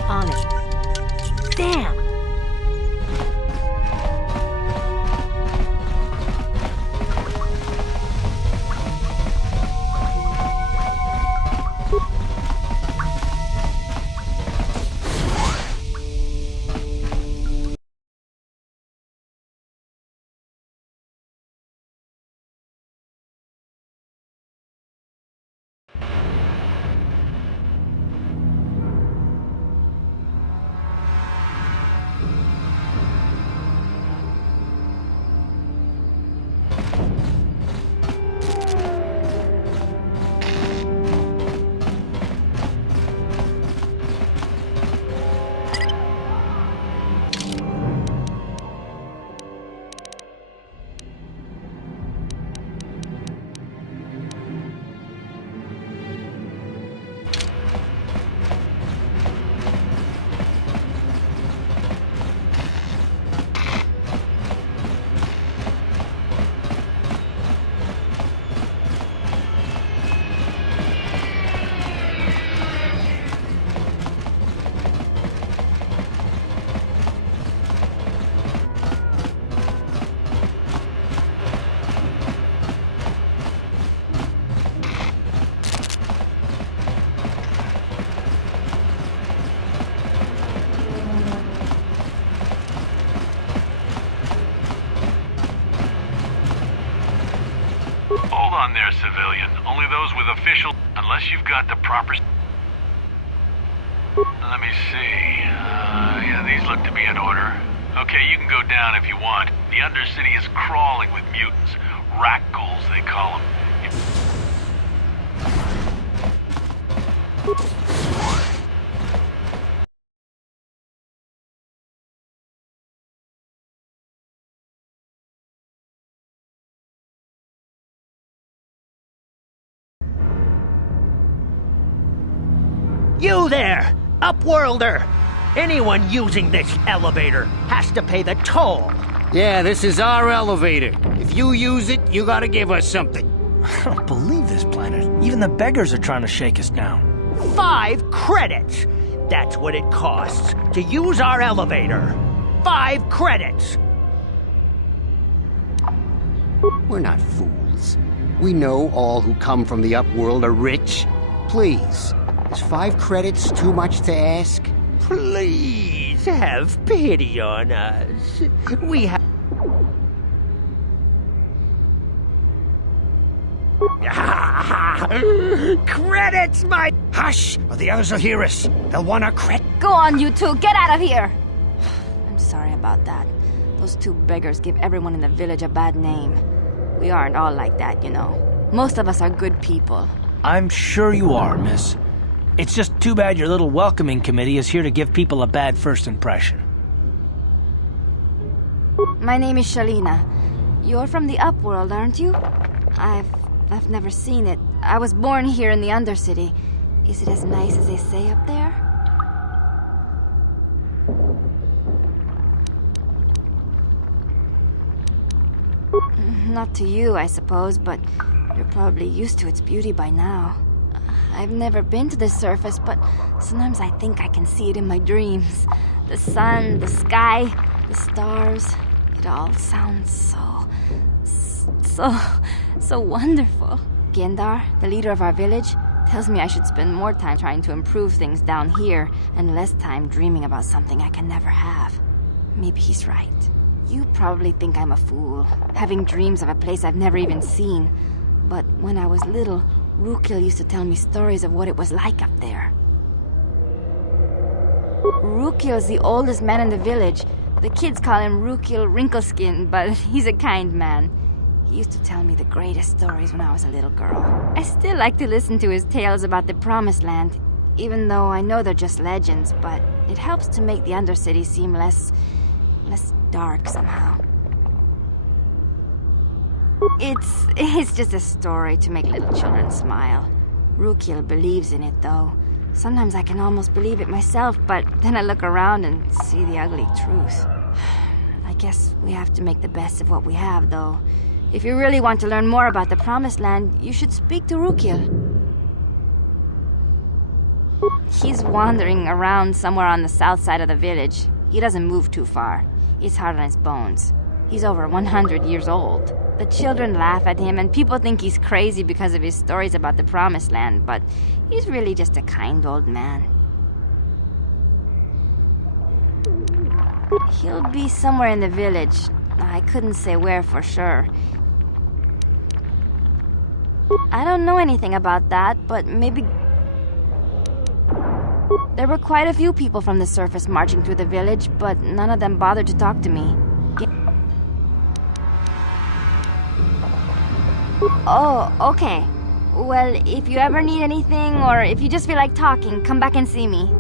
On it. Damn! civilian. Only those with official... Unless you've got the proper... Let me see. Yeah, these look to be in order. Okay, you can go down if you want. The Undercity is crawling with mutants. Rat ghouls, they call them. You there, Upworlder! Anyone using this elevator has to pay the toll. Yeah, this is our elevator. If you use it, you gotta give us something. I don't believe this planet. Even the beggars are trying to shake us down. 5 credits! That's what it costs to use our elevator. 5 credits! We're not fools. We know all who come from the Upworld are rich. Please, is 5 credits too much to ask? Please have pity on us. We have... Credits, my... Hush, or the others will hear us. They'll want our credit. Go on, you two. Get out of here. I'm sorry about that. Those 2 beggars give everyone in the village a bad name. We aren't all like that, you know. Most of us are good people. I'm sure you are, miss. It's just too bad your little welcoming committee is here to give people a bad first impression. My name is Shalina. You're from the Upworld, aren't you? I've never seen it. I was born here in the Undercity. Is it as nice as they say up there? Not to you, I suppose, but you're probably used to its beauty by now. I've never been to the surface, but sometimes I think I can see it in my dreams. The sun, the sky, the stars. It all sounds so wonderful. Gendar, the leader of our village, tells me I should spend more time trying to improve things down here and less time dreaming about something I can never have. Maybe he's right. You probably think I'm a fool, having dreams of a place I've never even seen. But when I was little, Rukil used to tell me stories of what it was like up there. Rukil is the oldest man in the village. The kids call him Rukil Wrinkleskin, but he's a kind man. He used to tell me the greatest stories when I was a little girl. I still like to listen to his tales about the Promised Land, even though I know they're just legends, but it helps to make the Undercity seem less dark somehow. It's just a story to make little children smile. Rukil believes in it, though. Sometimes I can almost believe it myself, but then I look around and see the ugly truth. I guess we have to make the best of what we have, though. If you really want to learn more about the Promised Land, you should speak to Rukil. He's wandering around somewhere on the south side of the village. He doesn't move too far. It's hard on his bones. He's over 100 years old. The children laugh at him, and people think he's crazy because of his stories about the Promised Land, but he's really just a kind old man. He'll be somewhere in the village. I couldn't say where for sure. I don't know anything about that, but maybe... There were quite a few people from the surface marching through the village, but none of them bothered to talk to me. Oh, okay. Well, if you ever need anything, or if you just feel like talking, come back and see me.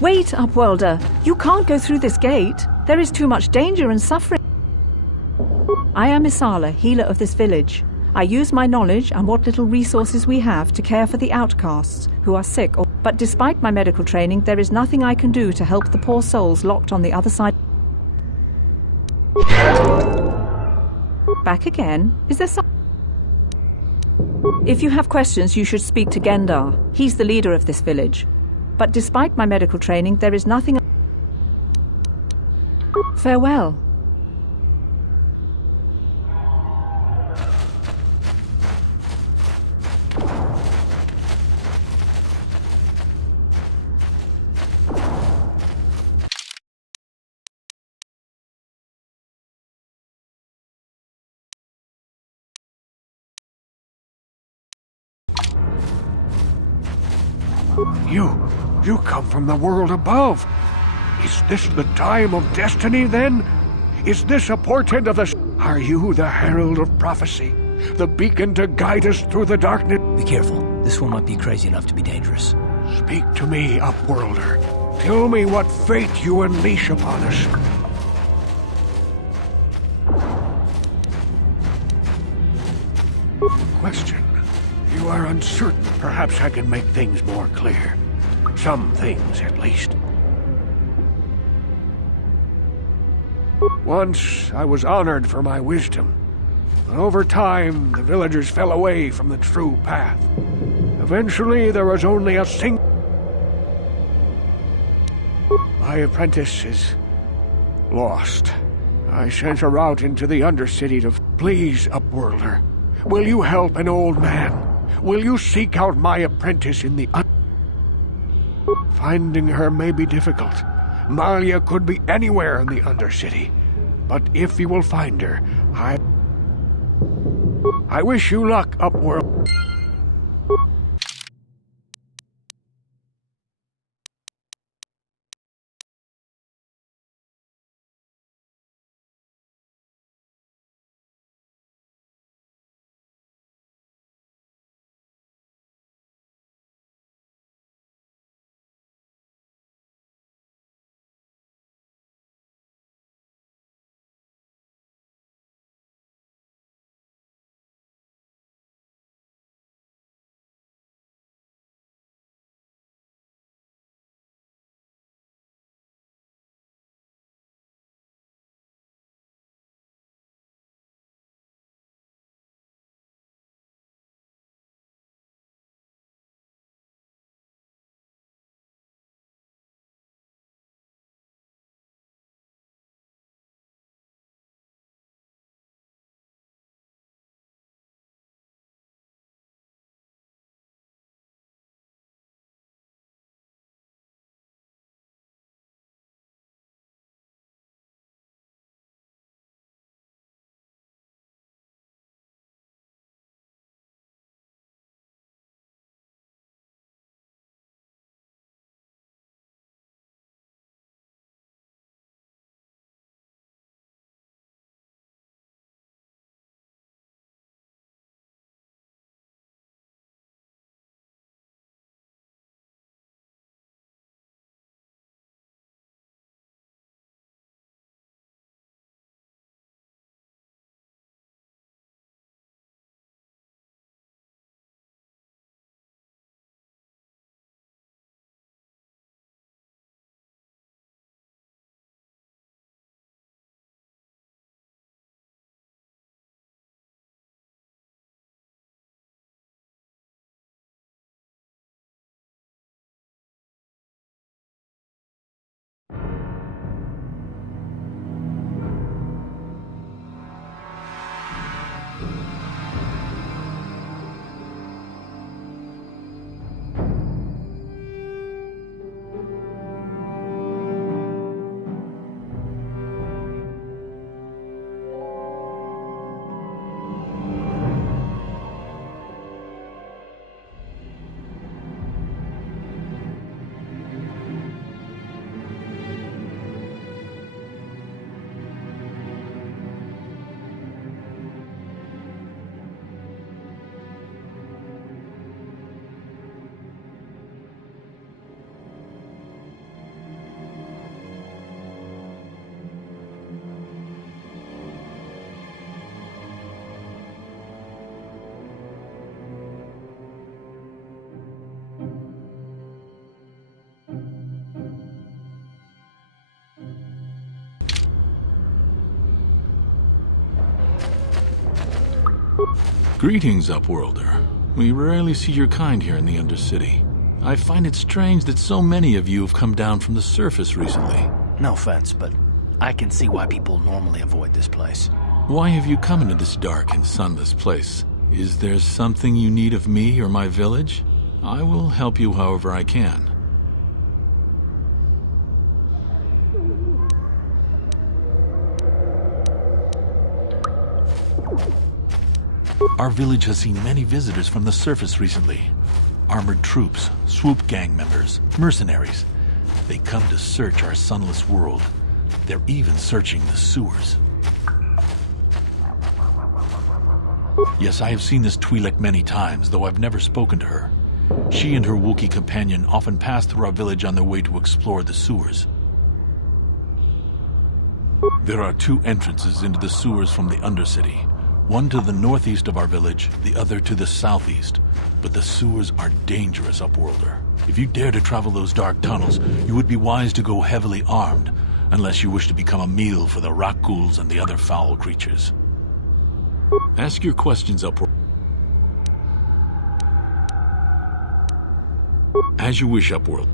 Wait, Upworlder. You can't go through this gate. There is too much danger and suffering. I am Isala, healer of this village. I use my knowledge and what little resources we have to care for the outcasts who are sick. But despite my medical training, there is nothing I can do to help the poor souls locked on the other side. Back again? Is there some... If you have questions, you should speak to Gendar. He's the leader of this village. But despite my medical training, there is nothing... Farewell. You come from the world above. Is this the time of destiny, then? Is this a portent of the... Are you the herald of prophecy? The beacon to guide us through the darkness? Be careful. This one might be crazy enough to be dangerous. Speak to me, Upworlder. Tell me what fate you unleash upon us. Question. You are uncertain. Perhaps I can make things more clear. Some things, at least. Once, I was honored for my wisdom. But over time, the villagers fell away from the true path. Eventually, there was only a single... My apprentice is... lost. I sent her out into the Undercity to... Please, Upworlder, will you help an old man? Will you seek out my apprentice in the... Finding her may be difficult. Malia could be anywhere in the Undercity. But if you will find her, I wish you luck, Upworld. Greetings, Upworlder. We rarely see your kind here in the Undercity. I find it strange that so many of you have come down from the surface recently. No offense, but I can see why people normally avoid this place. Why have you come into this dark and sunless place? Is there something you need of me or my village? I will help you however I can. Our village has seen many visitors from the surface recently. Armored troops, swoop gang members, mercenaries. They come to search our sunless world. They're even searching the sewers. Yes, I have seen this Twi'lek many times, though I've never spoken to her. She and her Wookiee companion often pass through our village on their way to explore the sewers. There are 2 entrances into the sewers from the Undercity. One to the northeast of our village, the other to the southeast. But the sewers are dangerous, Upworlder. If you dare to travel those dark tunnels, you would be wise to go heavily armed, unless you wish to become a meal for the Rakghouls and the other foul creatures. Ask your questions, Upworlder. As you wish, Upworld.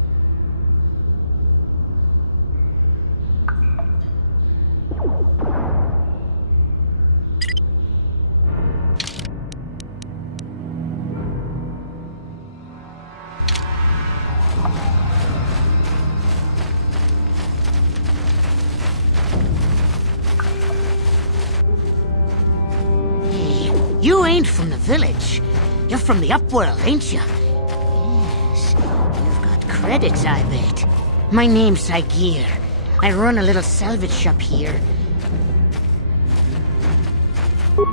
You ain't from the village. You're from the Upworld, ain't you? Yes. You've got credits, I bet. My name's Saigir. I run a little salvage shop here.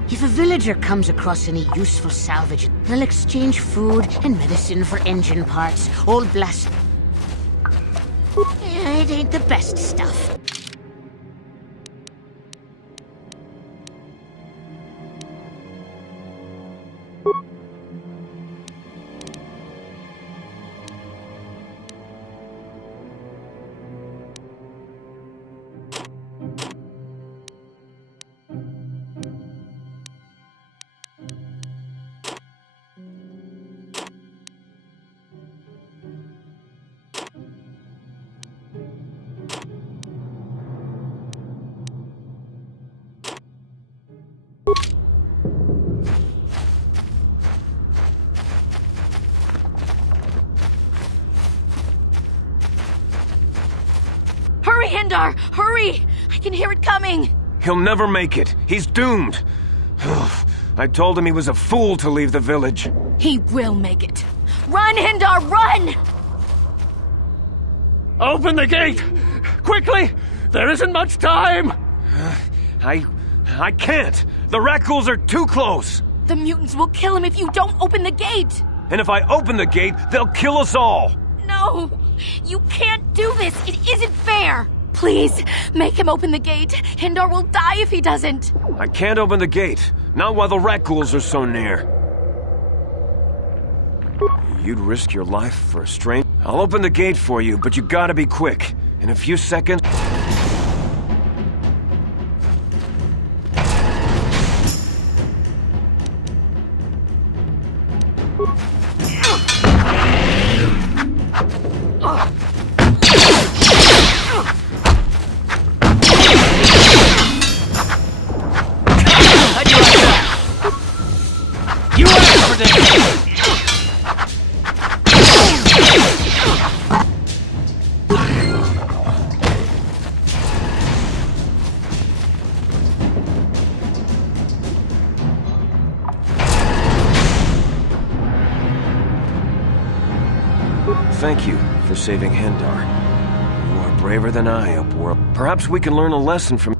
If a villager comes across any useful salvage, they'll exchange food and medicine for engine parts, old blast... Yeah, it ain't the best stuff. Hurry, Hindar! Hurry! I can hear it coming! He'll never make it. He's doomed. I told him he was a fool to leave the village. He will make it. Run, Hindar, run! Open the gate! Quickly! There isn't much time! I can't! The Rakghouls are too close! The mutants will kill him if you don't open the gate! And if I open the gate, they'll kill us all! No! You can't do this! It isn't fair! Please, make him open the gate. Hindar will die if he doesn't. I can't open the gate. Not while the Rakghouls are so near. You'd risk your life for a stranger? I'll open the gate for you, but you gotta be quick. In a few seconds... Thank you for saving Hindar. You are braver than I, Upworld. Perhaps we can learn a lesson from...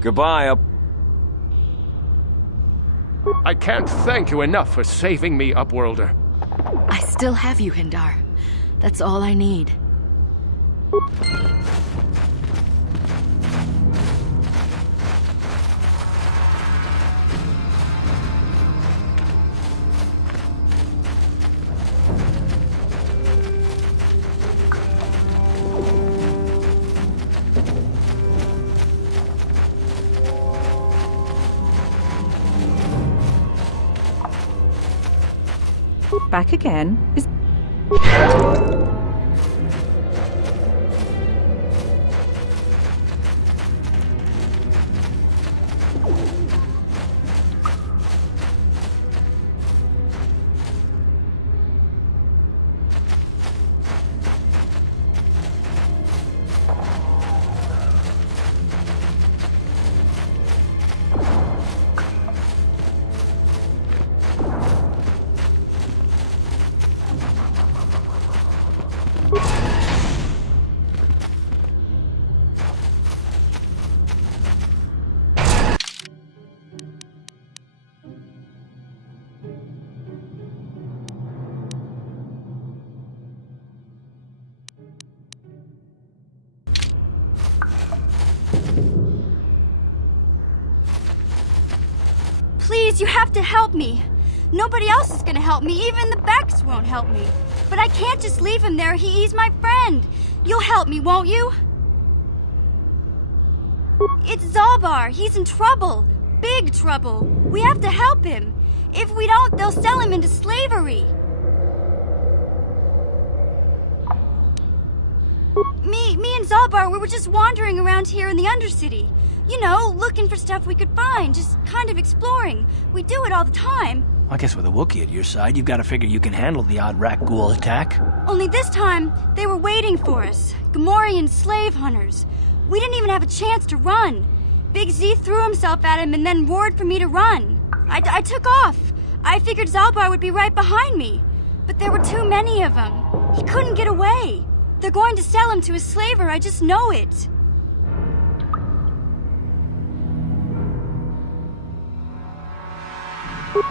Goodbye, I can't thank you enough for saving me, Upworlder. I still have you, Hindar. That's all I need. back again. Is... Please, you have to help me. Nobody else is gonna help me. Even the Becks won't help me. But I can't just leave him there. He's my friend. You'll help me, won't you? It's Zalbar. He's in trouble. Big trouble. We have to help him. If we don't, they'll sell him into slavery. Me and Zalbar, we were just wandering around here in the Undercity. You know, looking for stuff we could find, just kind of exploring. We do it all the time. I guess with a Wookiee at your side, you've got to figure you can handle the odd rat ghoul attack. Only this time, they were waiting for us. Gamorrean slave hunters. We didn't even have a chance to run. Big Z threw himself at him and then roared for me to run. I took off. I figured Zalbar would be right behind me. But there were too many of them. He couldn't get away. They're going to sell him to a slaver, I just know it.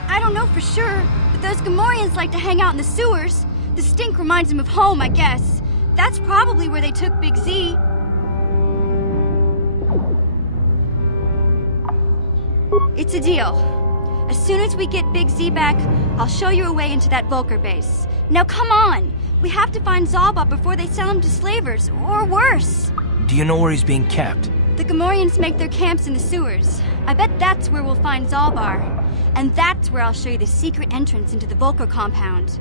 I don't know for sure, but those Gamorreans like to hang out in the sewers. The stink reminds them of home, I guess. That's probably where they took Big Z. It's a deal. As soon as we get Big Z back, I'll show you a way into that Vulkar base. Now come on! We have to find Zalbar before they sell him to slavers, or worse. Do you know where he's being kept? The Gamorreans make their camps in the sewers. I bet that's where we'll find Zalbar. And that's where I'll show you the secret entrance into the Vulkar compound.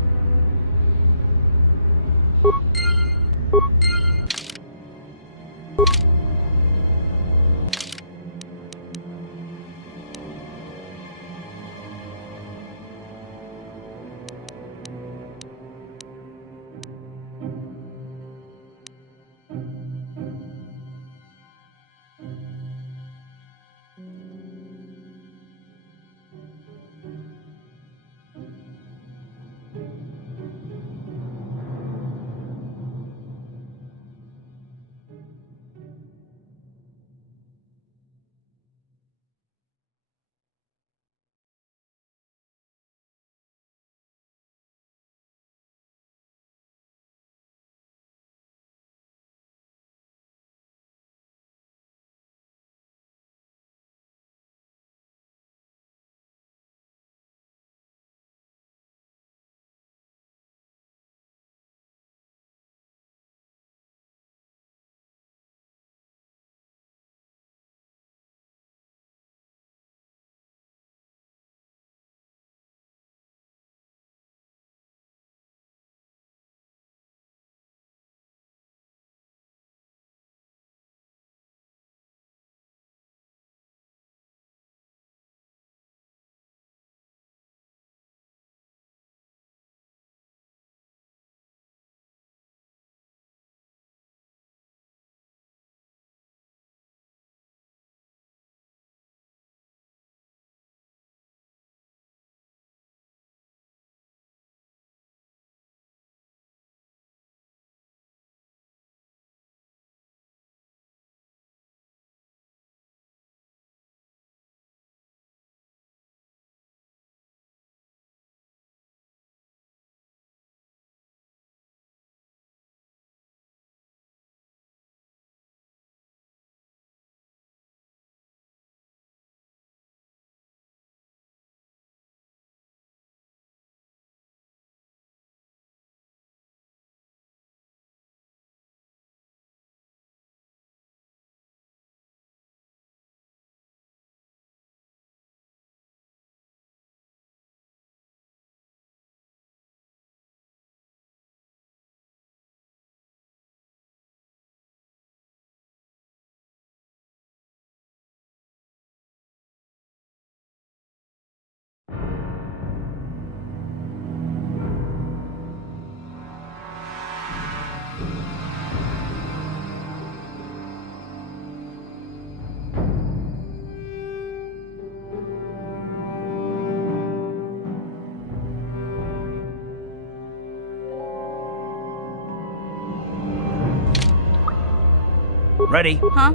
Ready? Huh?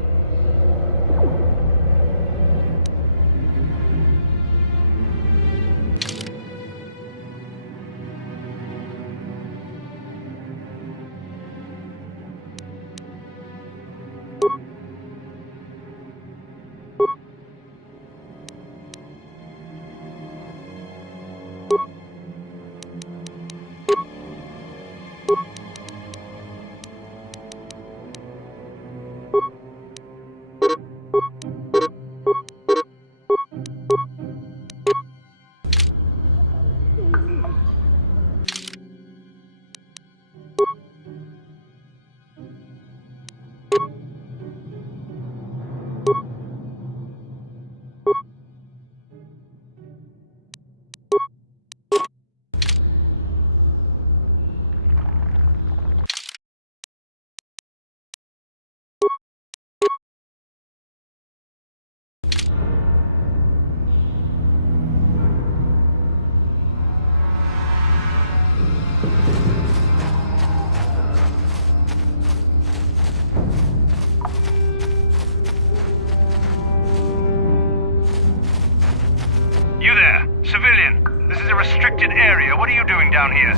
You there, civilian. This is a restricted area. What are you doing down here?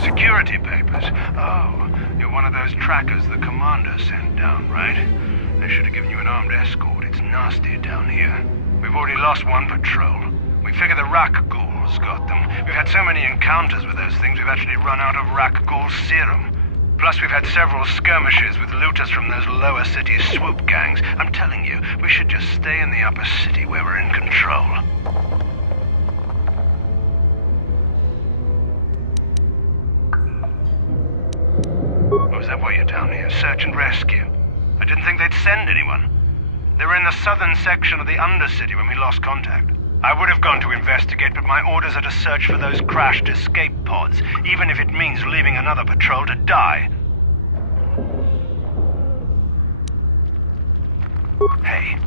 Security papers. Oh, you're one of those trackers the commander sent down, right? They should have given you an armed escort. It's nasty down here. We've already lost one patrol. We figure the Rakghouls got them. We've had so many encounters with those things, we've actually run out of Rakghoul serum. Plus, we've had several skirmishes with looters from those lower city swoop gangs. I'm telling you, we should just stay in the upper city where we're in control. Oh, is that why you're down here? Search and rescue? I didn't think they'd send anyone. They were in the southern section of the Undercity when we lost contact. I would have gone to investigate, but my orders are to search for those crashed escape pods, even if it means leaving another patrol to die. Hey,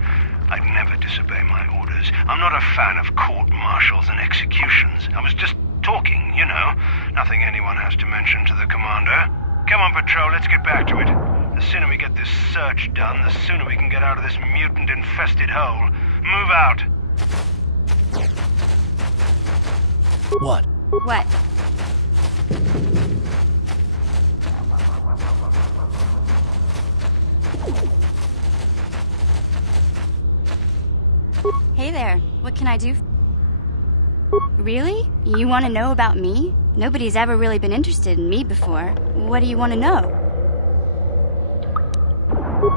I'd never disobey my orders. I'm not a fan of court-martials and executions. I was just talking, you know. Nothing anyone has to mention to the commander. Come on, patrol, let's get back to it. The sooner we get this search done, the sooner we can get out of this mutant-infested hole. Move out. What? What? Hey there, what can I do? Really? You want to know about me? Nobody's ever really been interested in me before. What do you want to know?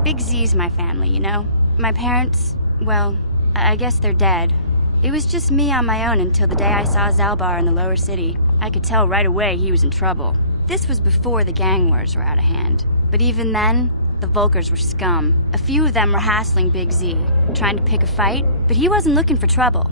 Big Z's my family, you know? My parents, well, I guess they're dead. It was just me on my own until the day I saw Zalbar in the lower city. I could tell right away he was in trouble. This was before the gang wars were out of hand. But even then, the Volkers were scum. A few of them were hassling Big Z, trying to pick a fight, but he wasn't looking for trouble.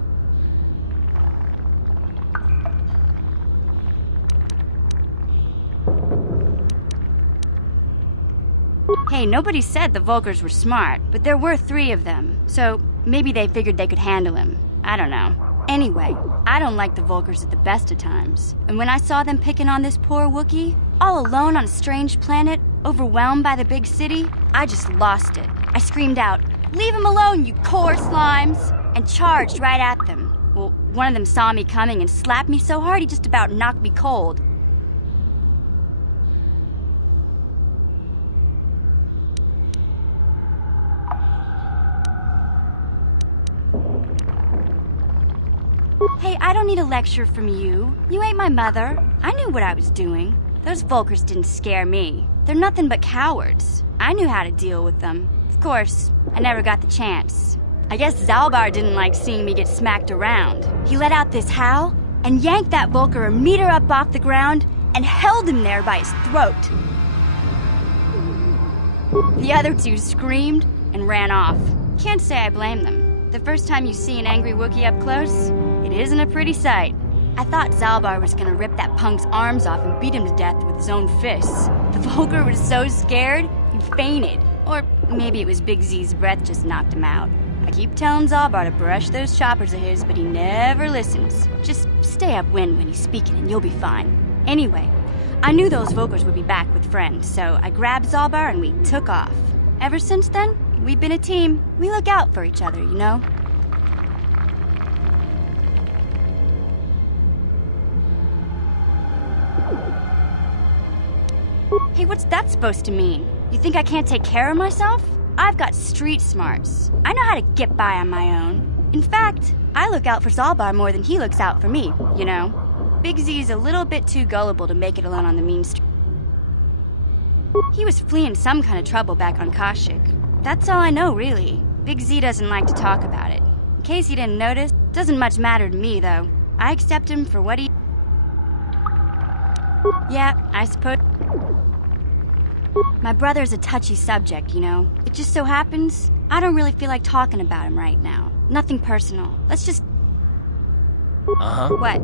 Hey, nobody said the Volkers were smart, but there were 3 of them, so maybe they figured they could handle him. I don't know. Anyway, I don't like the Volkers at the best of times. And when I saw them picking on this poor Wookiee, all alone on a strange planet, overwhelmed by the big city, I just lost it. I screamed out, "Leave him alone, you core slimes!" and charged right at them. Well, one of them saw me coming and slapped me so hard he just about knocked me cold. Hey, I don't need a lecture from you. You ain't my mother. I knew what I was doing. Those Volkers didn't scare me. They're nothing but cowards. I knew how to deal with them. Of course, I never got the chance. I guess Zalbar didn't like seeing me get smacked around. He let out this howl and yanked that Volker a meter up off the ground and held him there by his throat. The other 2 screamed and ran off. Can't say I blame them. The first time you see an angry Wookiee up close, it isn't a pretty sight. I thought Zalbar was gonna rip that punk's arms off and beat him to death with his own fists. The Volker was so scared, he fainted. Or maybe it was Big Z's breath just knocked him out. I keep telling Zalbar to brush those choppers of his, but he never listens. Just stay upwind when he's speaking and you'll be fine. Anyway, I knew those Volkers would be back with friends, so I grabbed Zalbar and we took off. Ever since then, we've been a team. We look out for each other, you know? Hey, what's that supposed to mean? You think I can't take care of myself? I've got street smarts. I know how to get by on my own. In fact, I look out for Zalbar more than he looks out for me, you know? Big Z's a little bit too gullible to make it alone on the mean street. He was fleeing some kind of trouble back on Kashyyyk. That's all I know, really. Big Z doesn't like to talk about it. In case you didn't notice, doesn't much matter to me, though. I accept him for what he... Yeah, I suppose... My brother's a touchy subject, you know? It just so happens, I don't really feel like talking about him right now. Nothing personal. Let's just... Uh-huh. What?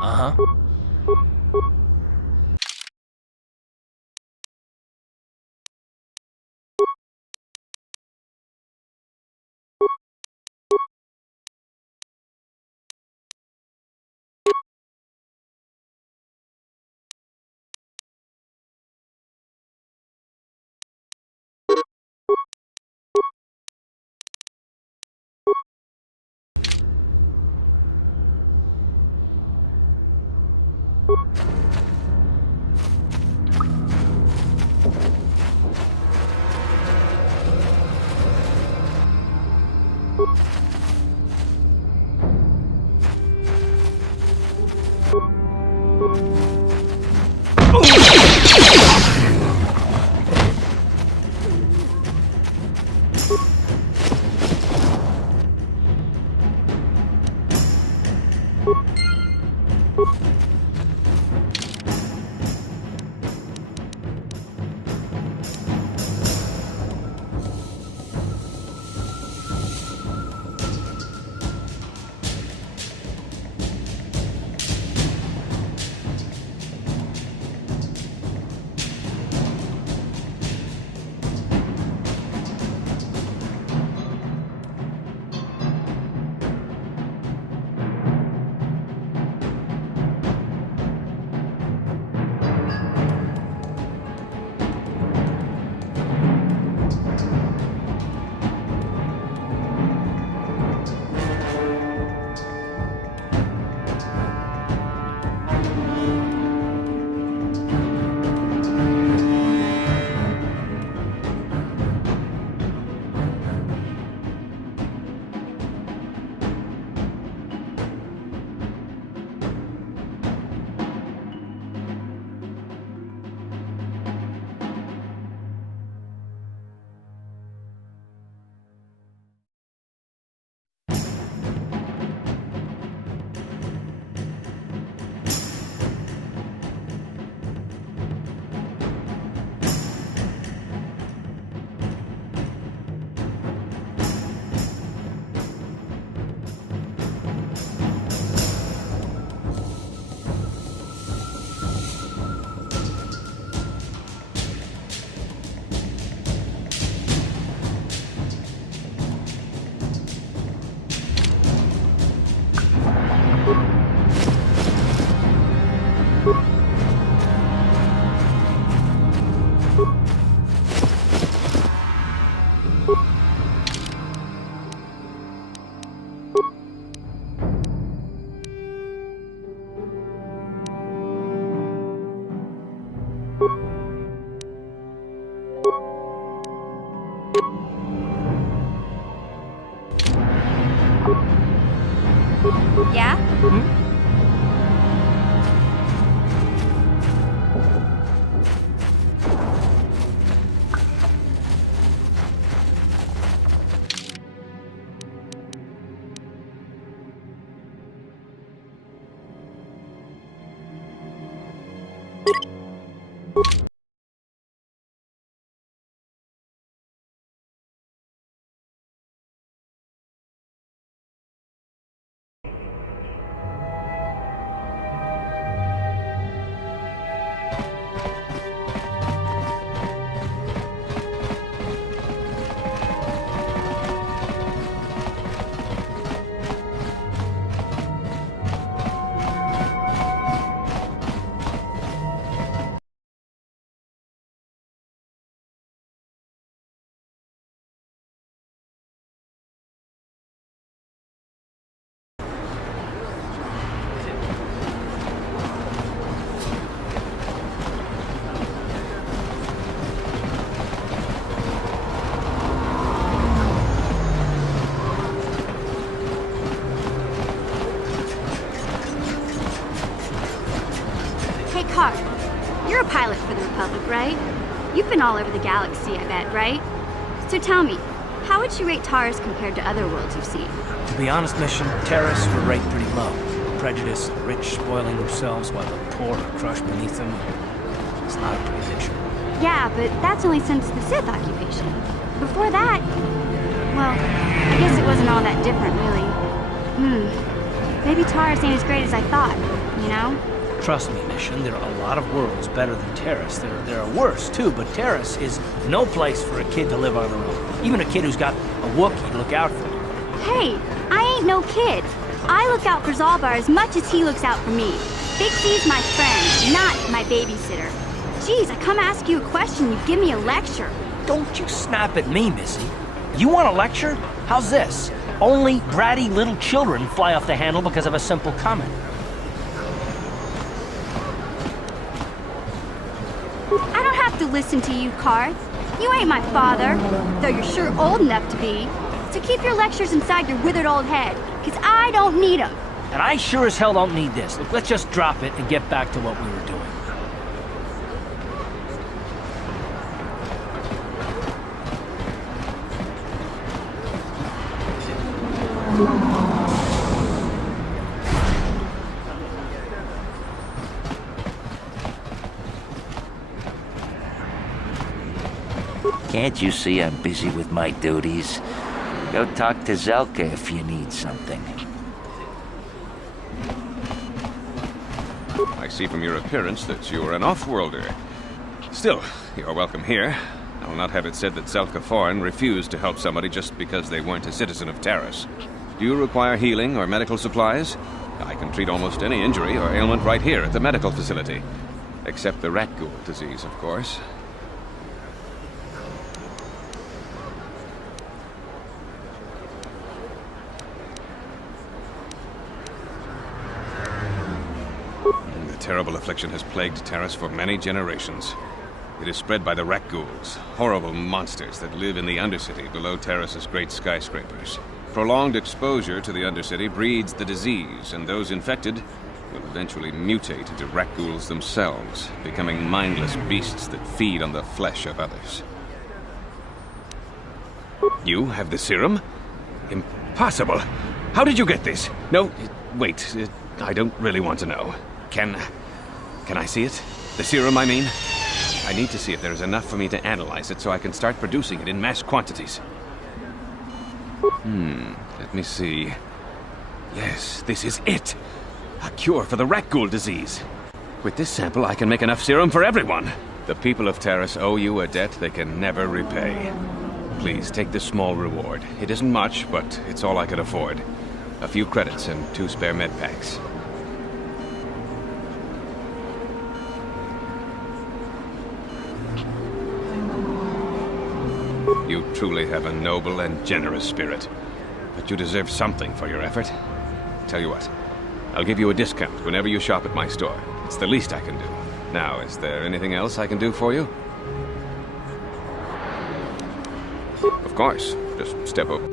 Uh-huh. Hey, Carl. You're a pilot for the Republic, right? You've been all over the galaxy, I bet, right? So tell me, how would you rate Taurus compared to other worlds you've seen? To be honest, Mission, Terrace would rate pretty low. Prejudice, the rich spoiling themselves while the poor are crushed beneath them. It's not a pretty picture. Yeah, but that's only since the Sith occupation. Before that, well, I guess it wasn't all that different, really. Maybe Taurus ain't as great as I thought, you know? Trust me, Mission, there are a lot of worlds better than Terrace. There are worse, too, but Terrace is no place for a kid to live on their own. Even a kid who's got a Wookiee to look out for. Hey, I ain't no kid. I look out for Zalbar as much as he looks out for me. Big C's my friend, not my babysitter. Jeez, I come ask you a question, you give me a lecture. Don't you snap at me, Missy. You want a lecture? How's this? Only bratty little children fly off the handle because of a simple comment. I don't have to listen to you, Karth. You ain't my father, though you're sure old enough to be. So keep your lectures inside your withered old head, because I don't need them. And I sure as hell don't need this. Look, let's just drop it and get back to what we were doing. Can't you see I'm busy with my duties? Go talk to Zelka if you need something. I see from your appearance that you're an off-worlder. Still, you're welcome here. I will not have it said that Zelka Foreign refused to help somebody just because they weren't a citizen of Taris. Do you require healing or medical supplies? I can treat almost any injury or ailment right here at the medical facility. Except the rat ghoul disease, of course. The terrible affliction has plagued Taris for many generations. It is spread by the rat ghouls, horrible monsters that live in the Undercity below Taris's great skyscrapers. Prolonged exposure to the Undercity breeds the disease, and those infected will eventually mutate into rat ghouls themselves, becoming mindless beasts that feed on the flesh of others. You have the serum? Impossible! How did you get this? No, wait, I don't really want to know. Can I see it? The serum, I mean? I need to see if there is enough for me to analyze it so I can start producing it in mass quantities. Let me see. Yes, this is it! A cure for the rat ghoul disease. With this sample, I can make enough serum for everyone. The people of Taris owe you a debt they can never repay. Please, take this small reward. It isn't much, but it's all I could afford. A few credits and 2 spare med packs. You truly have a noble and generous spirit. But you deserve something for your effort. Tell you what, I'll give you a discount whenever you shop at my store. It's the least I can do. Now, is there anything else I can do for you? Of course. Just step over.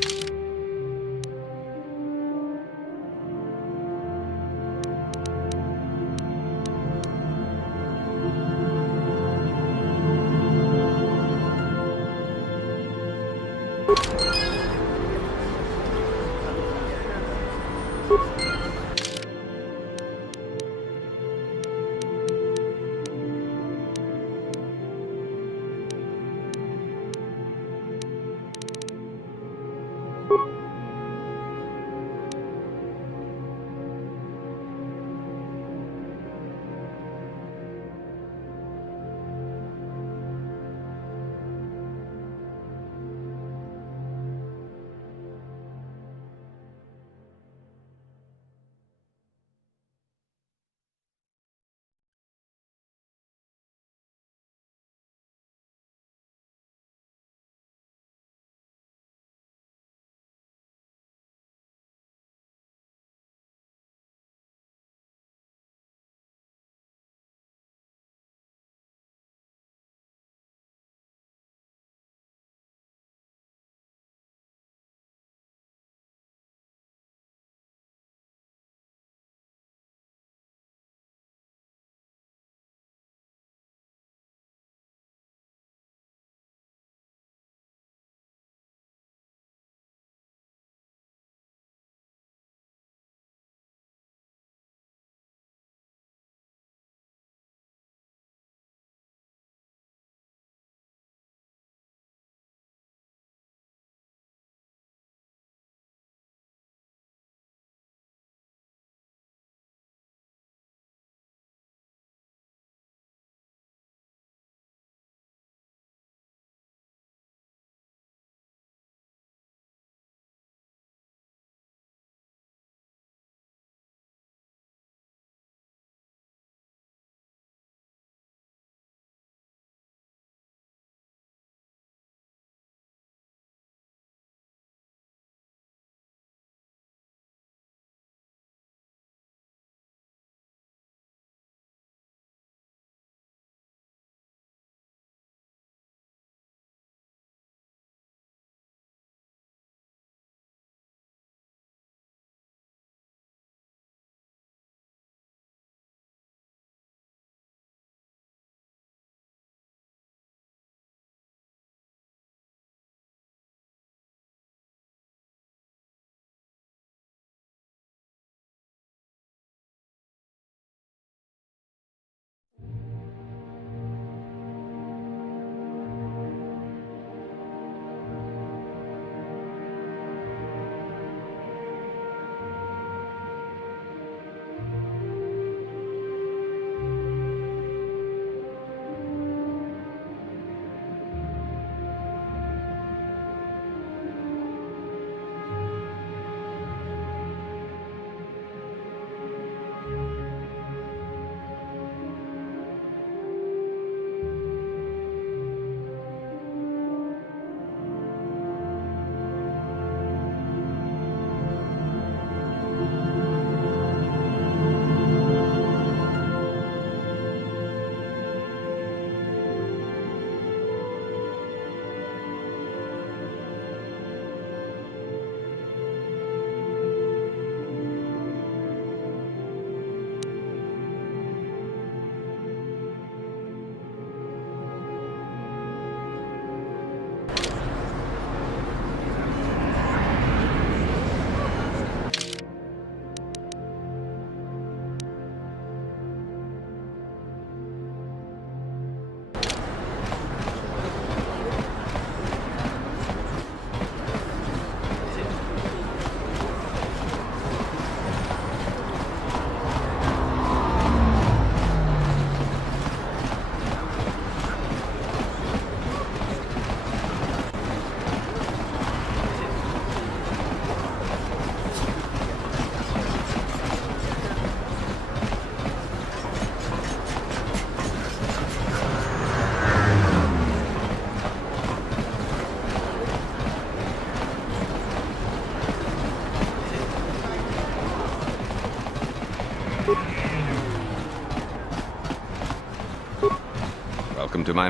Welcome to my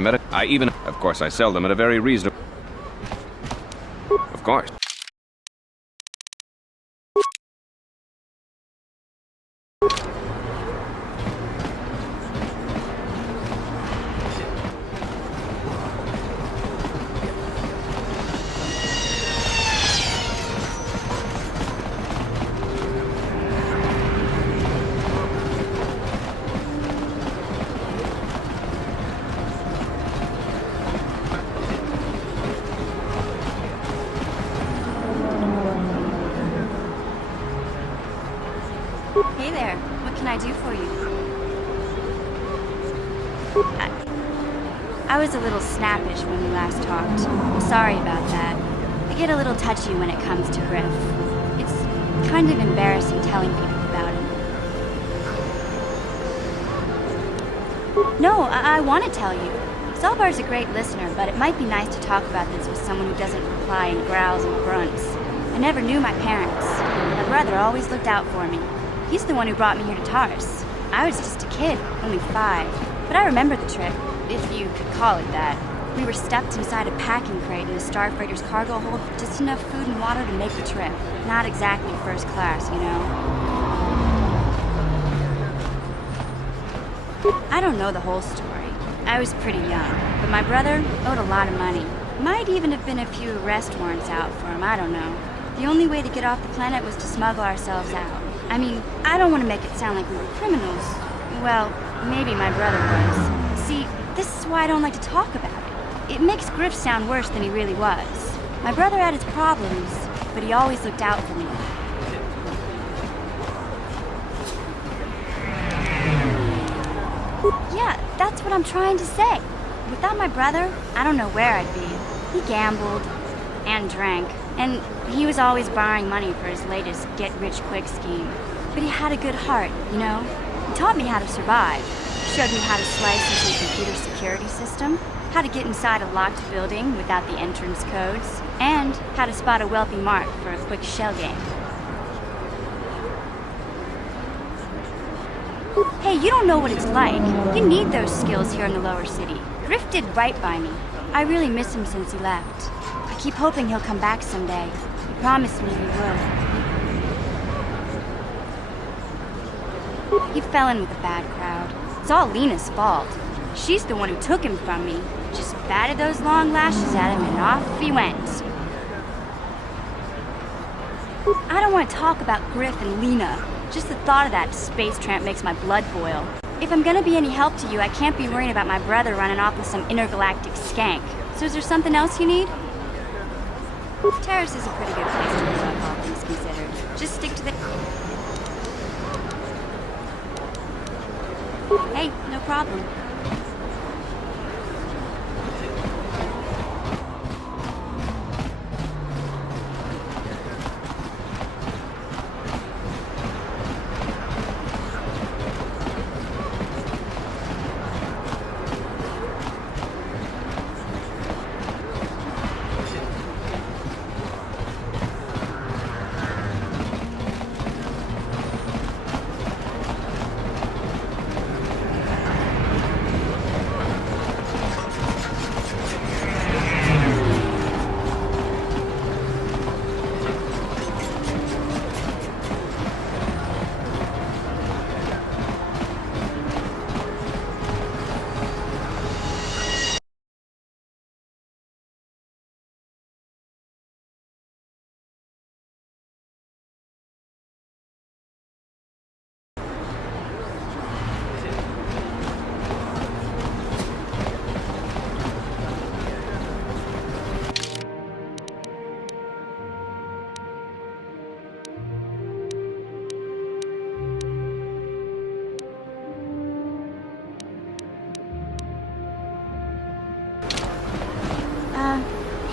Of course, I sell them at a very reasonable... Of course. Hey there, what can I do for you? I was a little snappish when we last talked. Sorry about that. I get a little touchy when it comes to Griff. It's kind of embarrassing telling people about him. No, I want to tell you. Zalbar's a great listener, but it might be nice to talk about this with someone who doesn't reply in growls and grunts. I never knew my parents. My brother always looked out for me. He's the one who brought me here to Taurus. I was just a kid, only 5. But I remember the trip, if you could call it that. We were stuffed inside a packing crate in the Starfreighter's cargo hold with just enough food and water to make the trip. Not exactly first class, you know. I don't know the whole story. I was pretty young, but my brother owed a lot of money. Might even have been a few arrest warrants out for him, I don't know. The only way to get off the planet was to smuggle ourselves out. I mean, I don't want to make it sound like we were criminals. Well, maybe my brother was. See, this is why I don't like to talk about it. It makes Griff sound worse than he really was. My brother had his problems, but he always looked out for me. Yeah, that's what I'm trying to say. Without my brother, I don't know where I'd be. He gambled and drank, and he was always borrowing money for his latest get-rich-quick scheme. But he had a good heart, you know? He taught me how to survive. Showed me how to slice into a computer security system, how to get inside a locked building without the entrance codes, and how to spot a wealthy mark for a quick shell game. Hey, you don't know what it's like. You need those skills here in the lower city. Griff did right by me. I really miss him since he left. I keep hoping he'll come back someday. He promised me he would. He fell in with a bad crowd. It's all Lena's fault. She's the one who took him from me. Just batted those long lashes at him and off he went. I don't want to talk about Griff and Lena. Just the thought of that space tramp makes my blood boil. If I'm gonna be any help to you, I can't be worrying about my brother running off with some intergalactic skank. So is there something else you need? Taurus is a pretty good place to live up, all things considered. Just stick to the... Hey, no problem.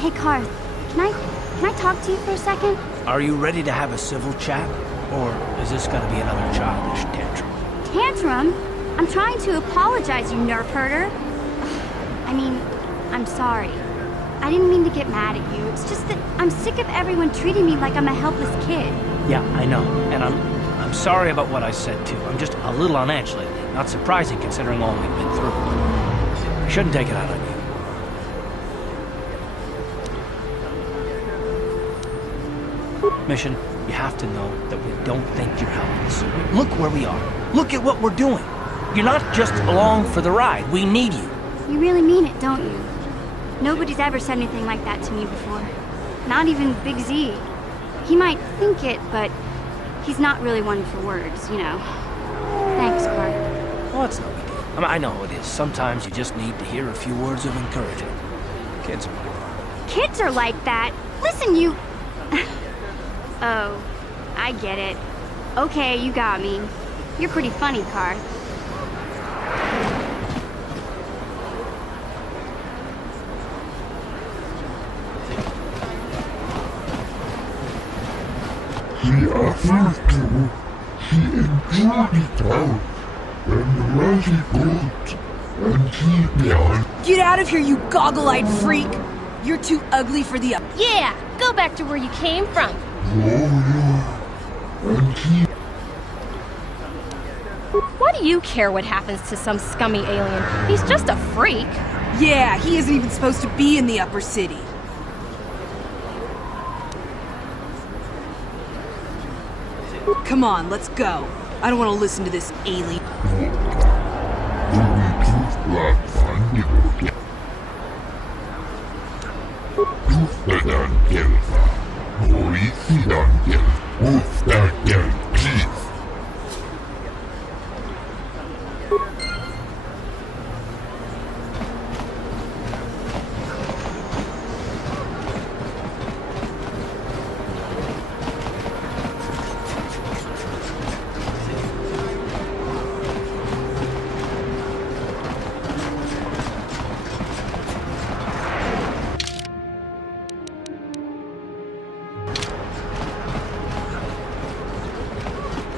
Hey, Carth, can I talk to you for a second? Are you ready to have a civil chat? Or is this gonna be another childish tantrum? Tantrum? I'm trying to apologize, you nerf herder. I mean, I'm sorry. I didn't mean to get mad at you. It's just that I'm sick of everyone treating me like I'm a helpless kid. Yeah, I know. And I'm sorry about what I said, too. I'm just a little on edge lately. Not surprising, considering all we've been through. I Shouldn't take it out on you. Mission, you have to know that we don't think you're helpless. Look where we are. Look at what we're doing. You're not just along for the ride. We need you. You really mean it, don't you? Nobody's ever said anything like that to me before. Not even Big Z. He might think it, but he's not really one for words, you know. Thanks, Clark. Well, it's no big deal. I know it is. Sometimes you just need to hear a few words of encouragement. Kids are like that. Kids are like that? Listen, you... Oh, I get it. Okay, you got me. You're pretty funny, Carr. She offered to. She enjoyed it out. And really good. And she behind. Get out of here, you goggle-eyed freak! You're too ugly for the up. Yeah, go back to where you came from. And she... Why do you care what happens to some scummy alien? He's just a freak. Yeah, he isn't even supposed to be in the upper city. Come on, let's go. I don't want to listen to this alien.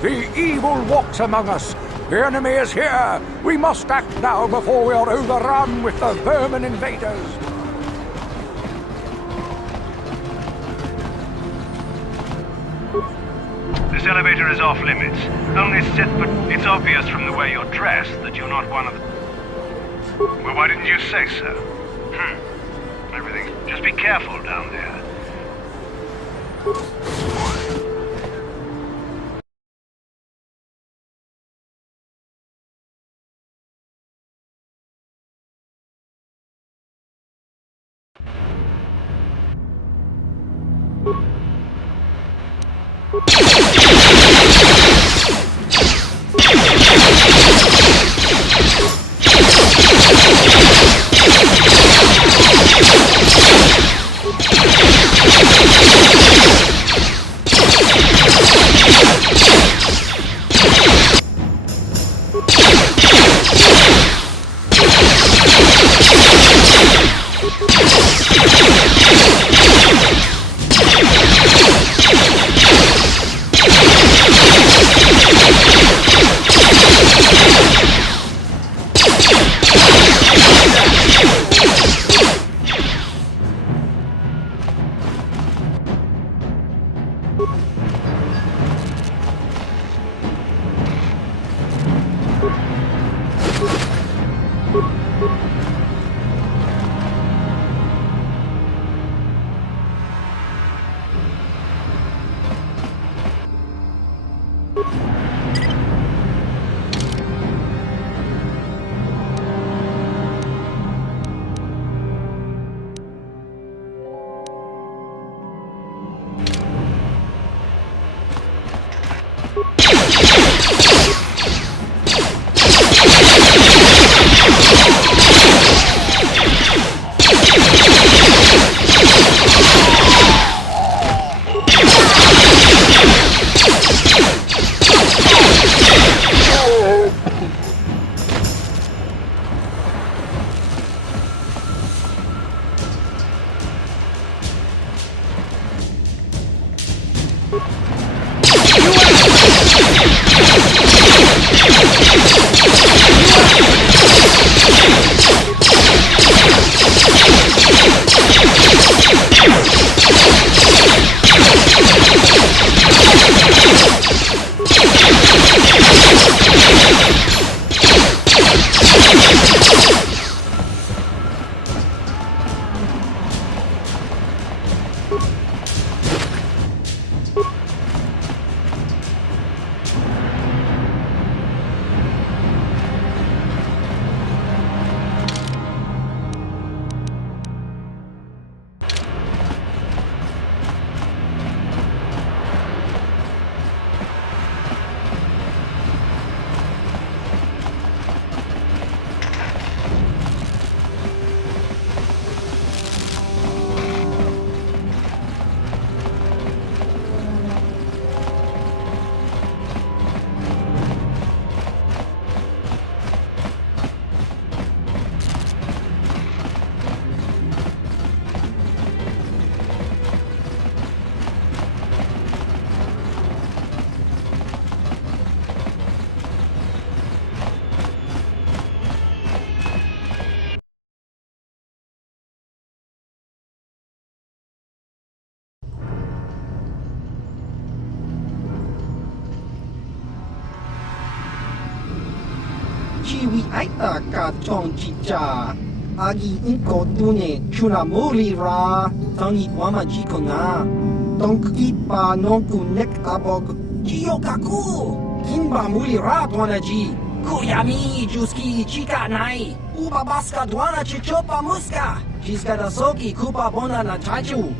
The evil walks among us. The enemy is here. We must act now before we are overrun with the vermin invaders. This elevator is off limits. Only sit, but it's obvious from the way you're dressed that you're not one of the... Well, why didn't you say so? Everything. Just be careful down there. wi aita ka chong chicha. Agi inko tune chuna muli ra. Tangi wama jiko na. Tonki pa nonku nek abog. Jiyokaku. Kinba muli ra dwana ji. Kuyami juski chika nai. Uba baska dwana chichopa muska. Jiska da soki kupa bona na chachu.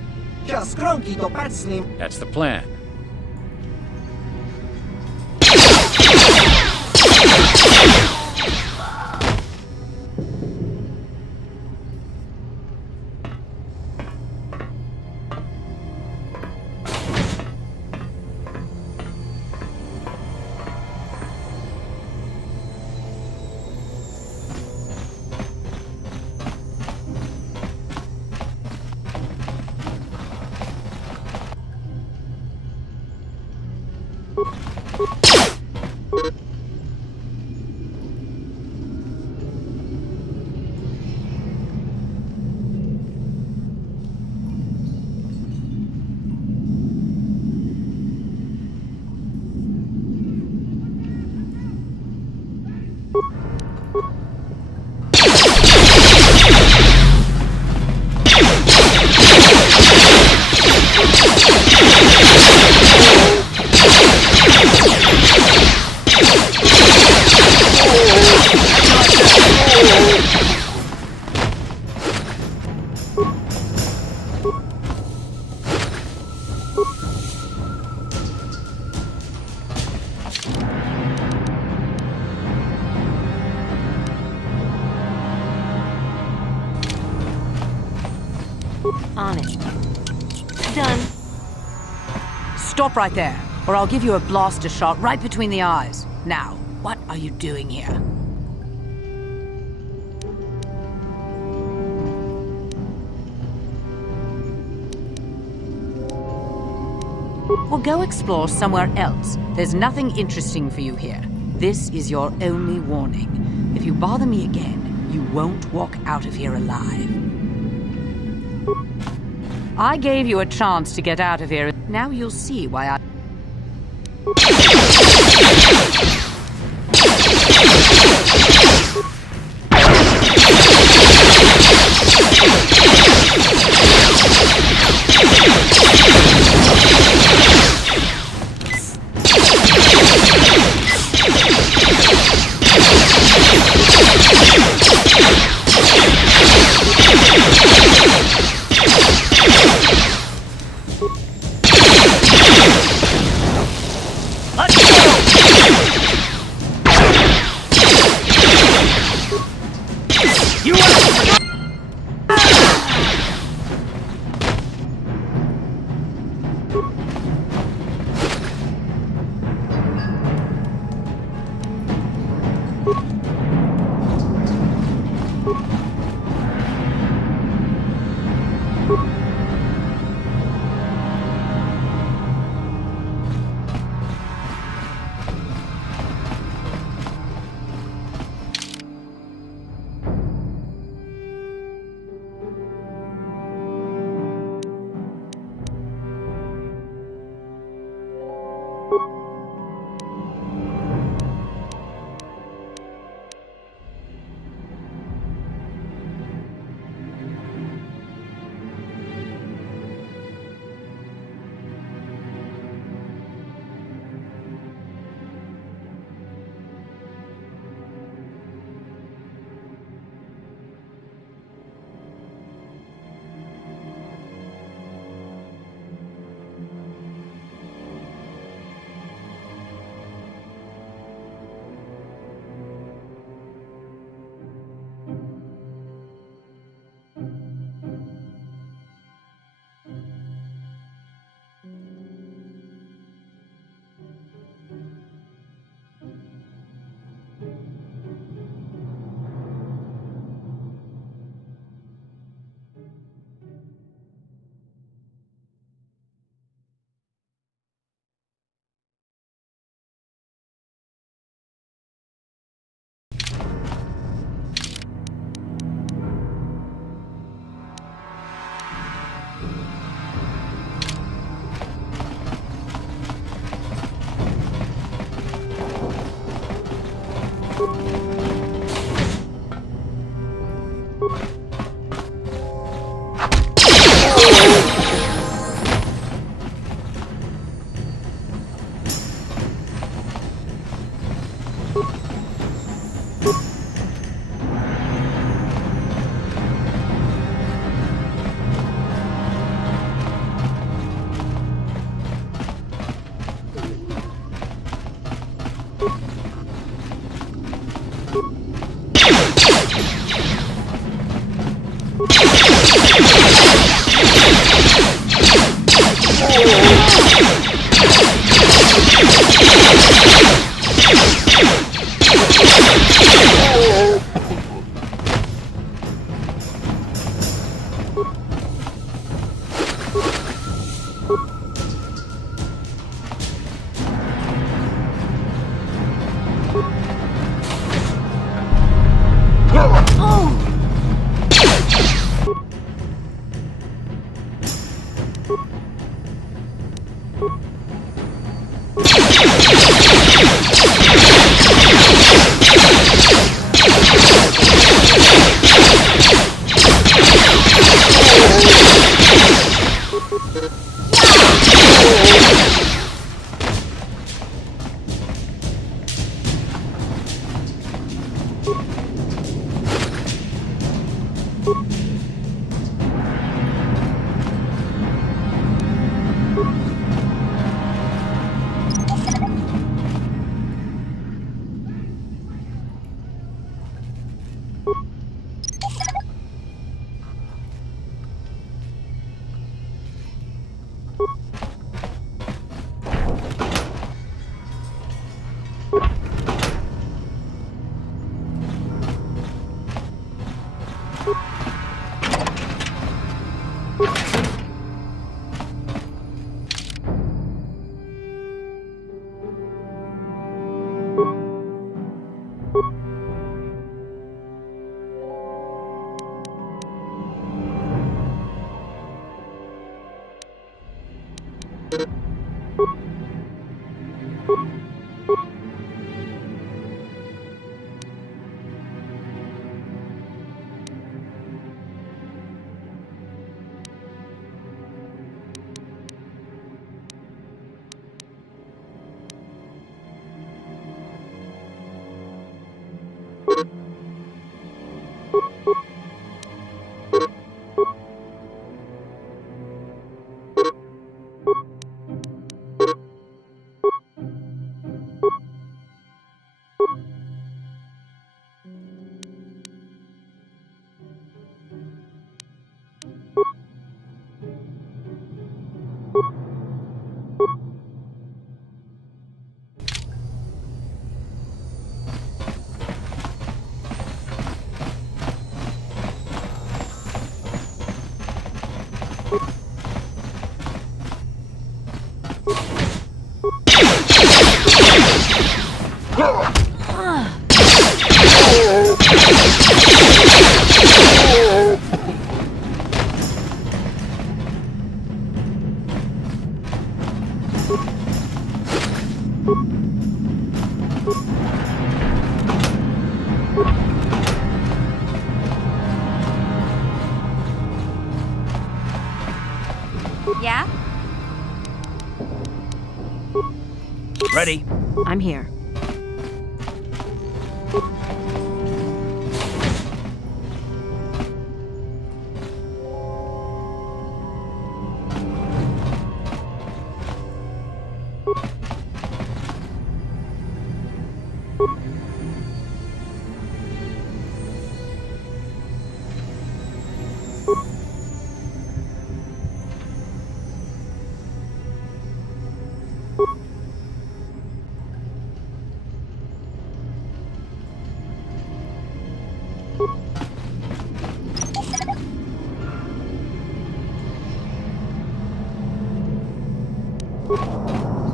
Just krunky do patslim. That's the plan. On it. Done. Stop right there, or I'll give you a blaster shot right between the eyes. Now, what are you doing here? Well, go explore somewhere else. There's nothing interesting for you here. This is your only warning. If you bother me again, you won't walk out of here alive. I gave you a chance to get out of here. Now you'll see why I... Yeah? Ready? I'm here.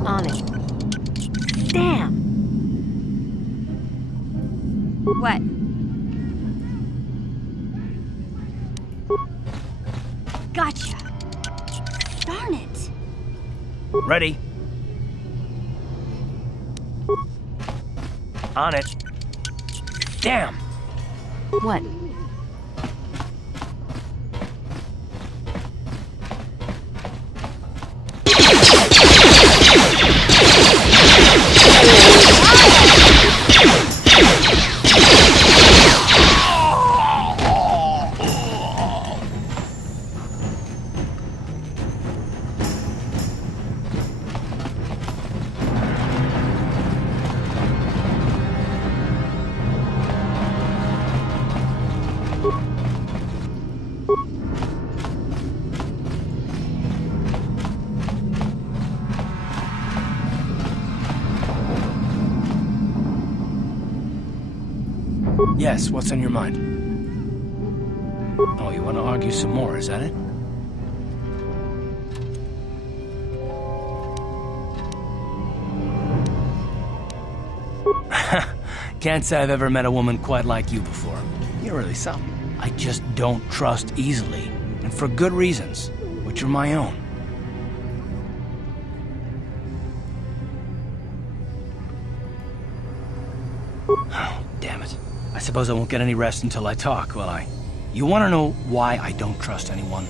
On it. Damn! What? Gotcha. Darn it. Ready? On it. Damn! What? Yes, what's on your mind? Oh, you want to argue some more, is that it? Can't say I've ever met a woman quite like you before. You're really something. I just don't trust easily, and for good reasons, which are my own. Oh, damn it. I suppose I won't get any rest until I talk, will I? You want to know why I don't trust anyone?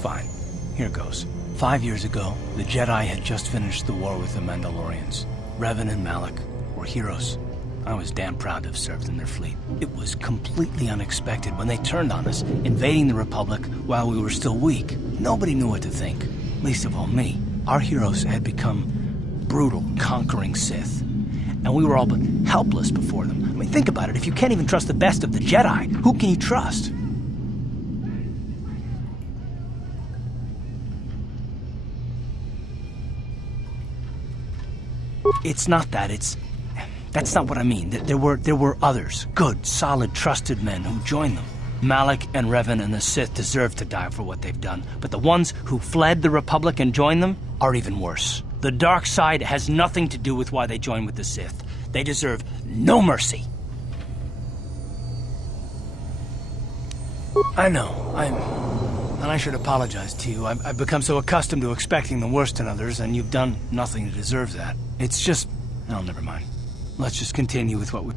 Fine. Here goes. 5 years ago, the Jedi had just finished the war with the Mandalorians. Revan and Malak were heroes. I was damn proud to have served in their fleet. It was completely unexpected when they turned on us, invading the Republic while we were still weak. Nobody knew what to think, least of all me. Our heroes had become brutal, conquering Sith, and we were all but helpless before them. I mean, think about it. If you can't even trust the best of the Jedi, who can you trust? It's not that, that's not what I mean. There were others, good, solid, trusted men who joined them. Malak and Revan and the Sith deserve to die for what they've done, but the ones who fled the Republic and joined them are even worse. The dark side has nothing to do with why they joined with the Sith. They deserve no mercy. I know, and I should apologize to you. I've become so accustomed to expecting the worst in others, and you've done nothing to deserve that. It's just... oh, never mind. Let's just continue with what we...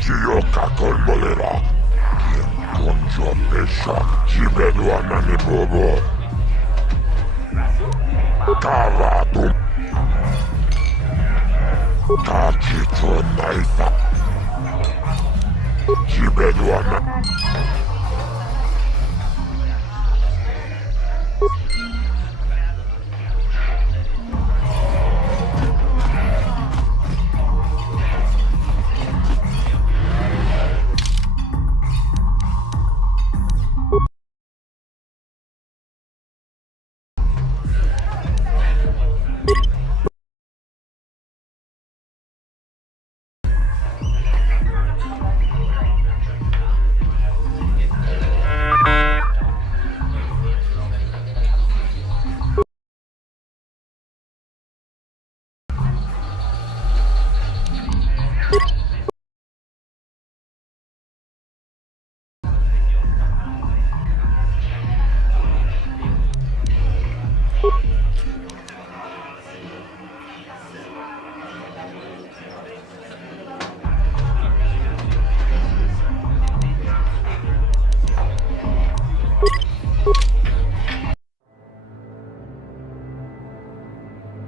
Chioka kolmolera. Kien konjo pesha. Chibedu anani bobo. Kavatu. Kachicho naisa. Chibedu anani.